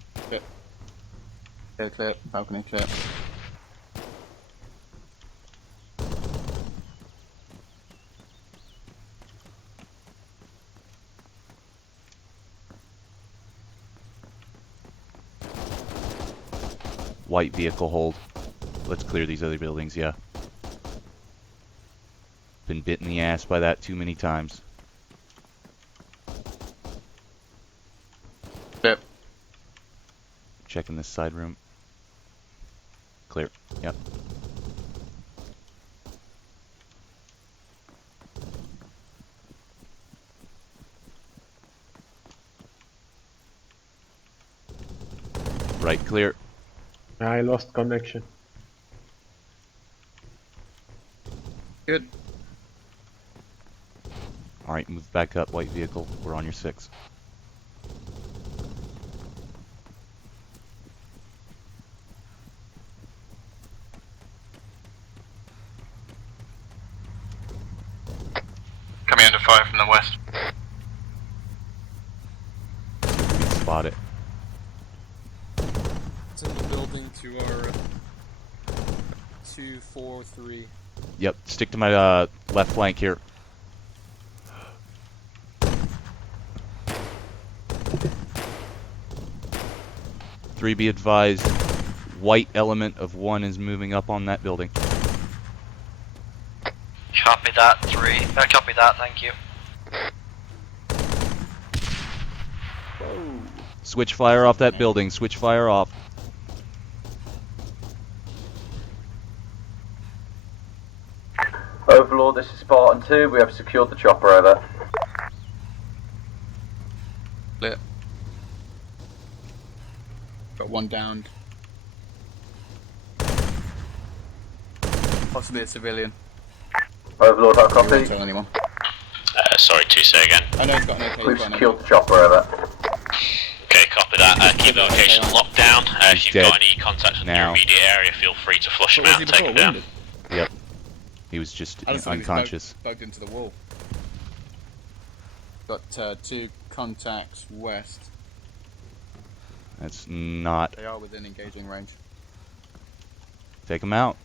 Clear, clear. Balcony clear. White vehicle hold. Let's clear these other buildings, yeah. Been bit in the ass by that too many times. Yep. Checking this side room. Clear. Yep. Right, clear. I lost connection. Good. Alright, move back up, white vehicle. We're on your 6. Coming under fire from the west. Spot it. It's in the building to our 243. Yep, stick to my left flank here. Three, be advised, white element of 1 is moving up on that building. Copy that, 3. Copy that, thank you. Switch fire off that building, switch fire off. Overlord, this is Spartan 2, we have secured the chopper, over. Lit. Got one downed. Possibly a civilian. Overlord, how I copy? won't tell anyone. Sorry, to say again. I know he's got an AK. We've secured the chopper, over. Okay, copy that. Keep the location locked down. If you've got any contacts within your immediate area, feel free to flush them out and take them down. Yep. He was just unconscious. Bugged into the wall. Got 2 contacts west. That's not... They are within engaging range. Take him out.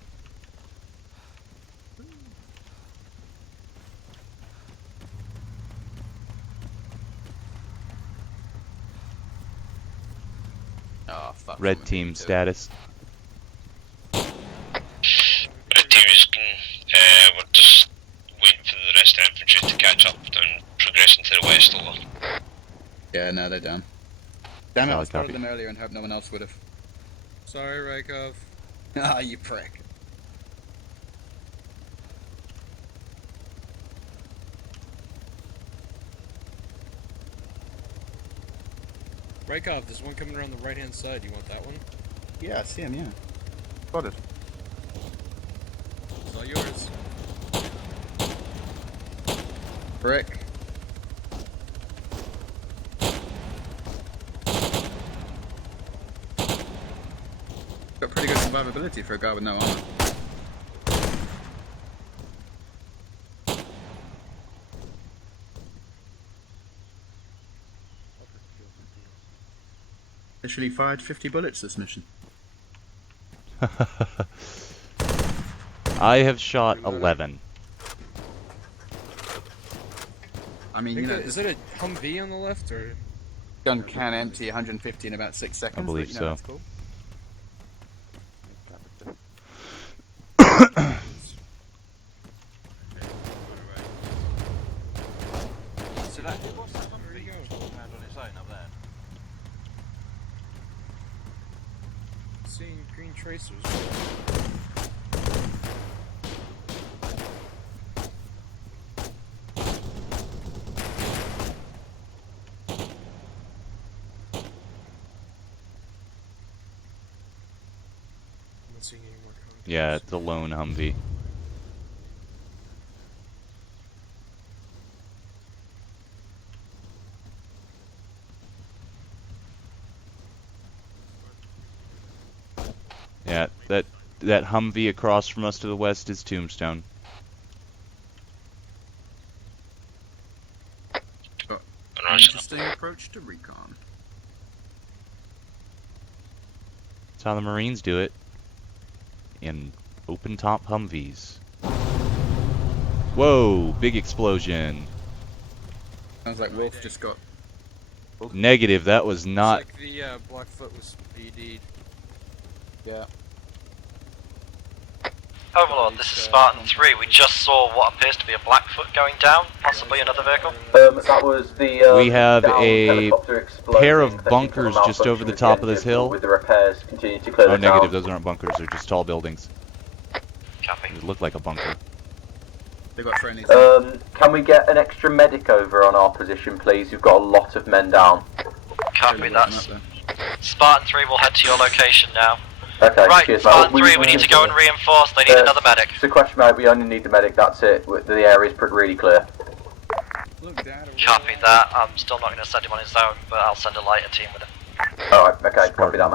Oh, fuck. Red team status. Red team is we're just waiting for the rest of the infantry to catch up and progressing to the west a little. Yeah, no, they're down. Damn it, I Solid spotted copy. them earlier and hope no one else would have. Sorry, Rykov. Ah, you prick. Rykov, there's one coming around the right-hand side. You want that one? Yeah, I see him, yeah. Spotted. It's all yours. Brick. Got pretty good survivability for a guy with no armor. Officially fired 50 bullets this mission. I have shot 11. I mean, you know, Is it a Humvee on the left, or...? Gun can empty 150 in about 6 seconds. I believe but, you know, so. That's cool. So that, what's that Humvee land on its own up there? Seeing green tracers. Seeing any more contacts. Yeah, it's a lone Humvee. Yeah, that Humvee across from us to the west is Tombstone. Got an interesting approach to recon. That's how the Marines do it. In open-top Humvees. Whoa! Big explosion. Sounds like Wolf just got... Negative, that was not... It's like the Blackfoot was BD'd. Yeah. Overlord, this is Spartan 3. We just saw what appears to be a Blackfoot going down, possibly another vehicle. That was the. We have down a helicopter exploding, pair of affecting bunkers some just over the malfunctions top with of this the hill. With the repairs, continue to clear Oh, the negative, town. those aren't bunkers, they're just tall buildings. Copy. They look like a bunker. They got friendlies. Can we get an extra medic over on our position, please? We've got a lot of men down. Copy, that's Spartan 3 will head to your location now. Okay, Right, cheers, Spartan mate. 3, we need to go and reinforce. They need another medic. It's a question, mate. We only need the medic. That's it. The area's really clear. Copy that. I'm still not going to send him on his own, but I'll send a lighter team with him. Alright, okay, copy that, mate.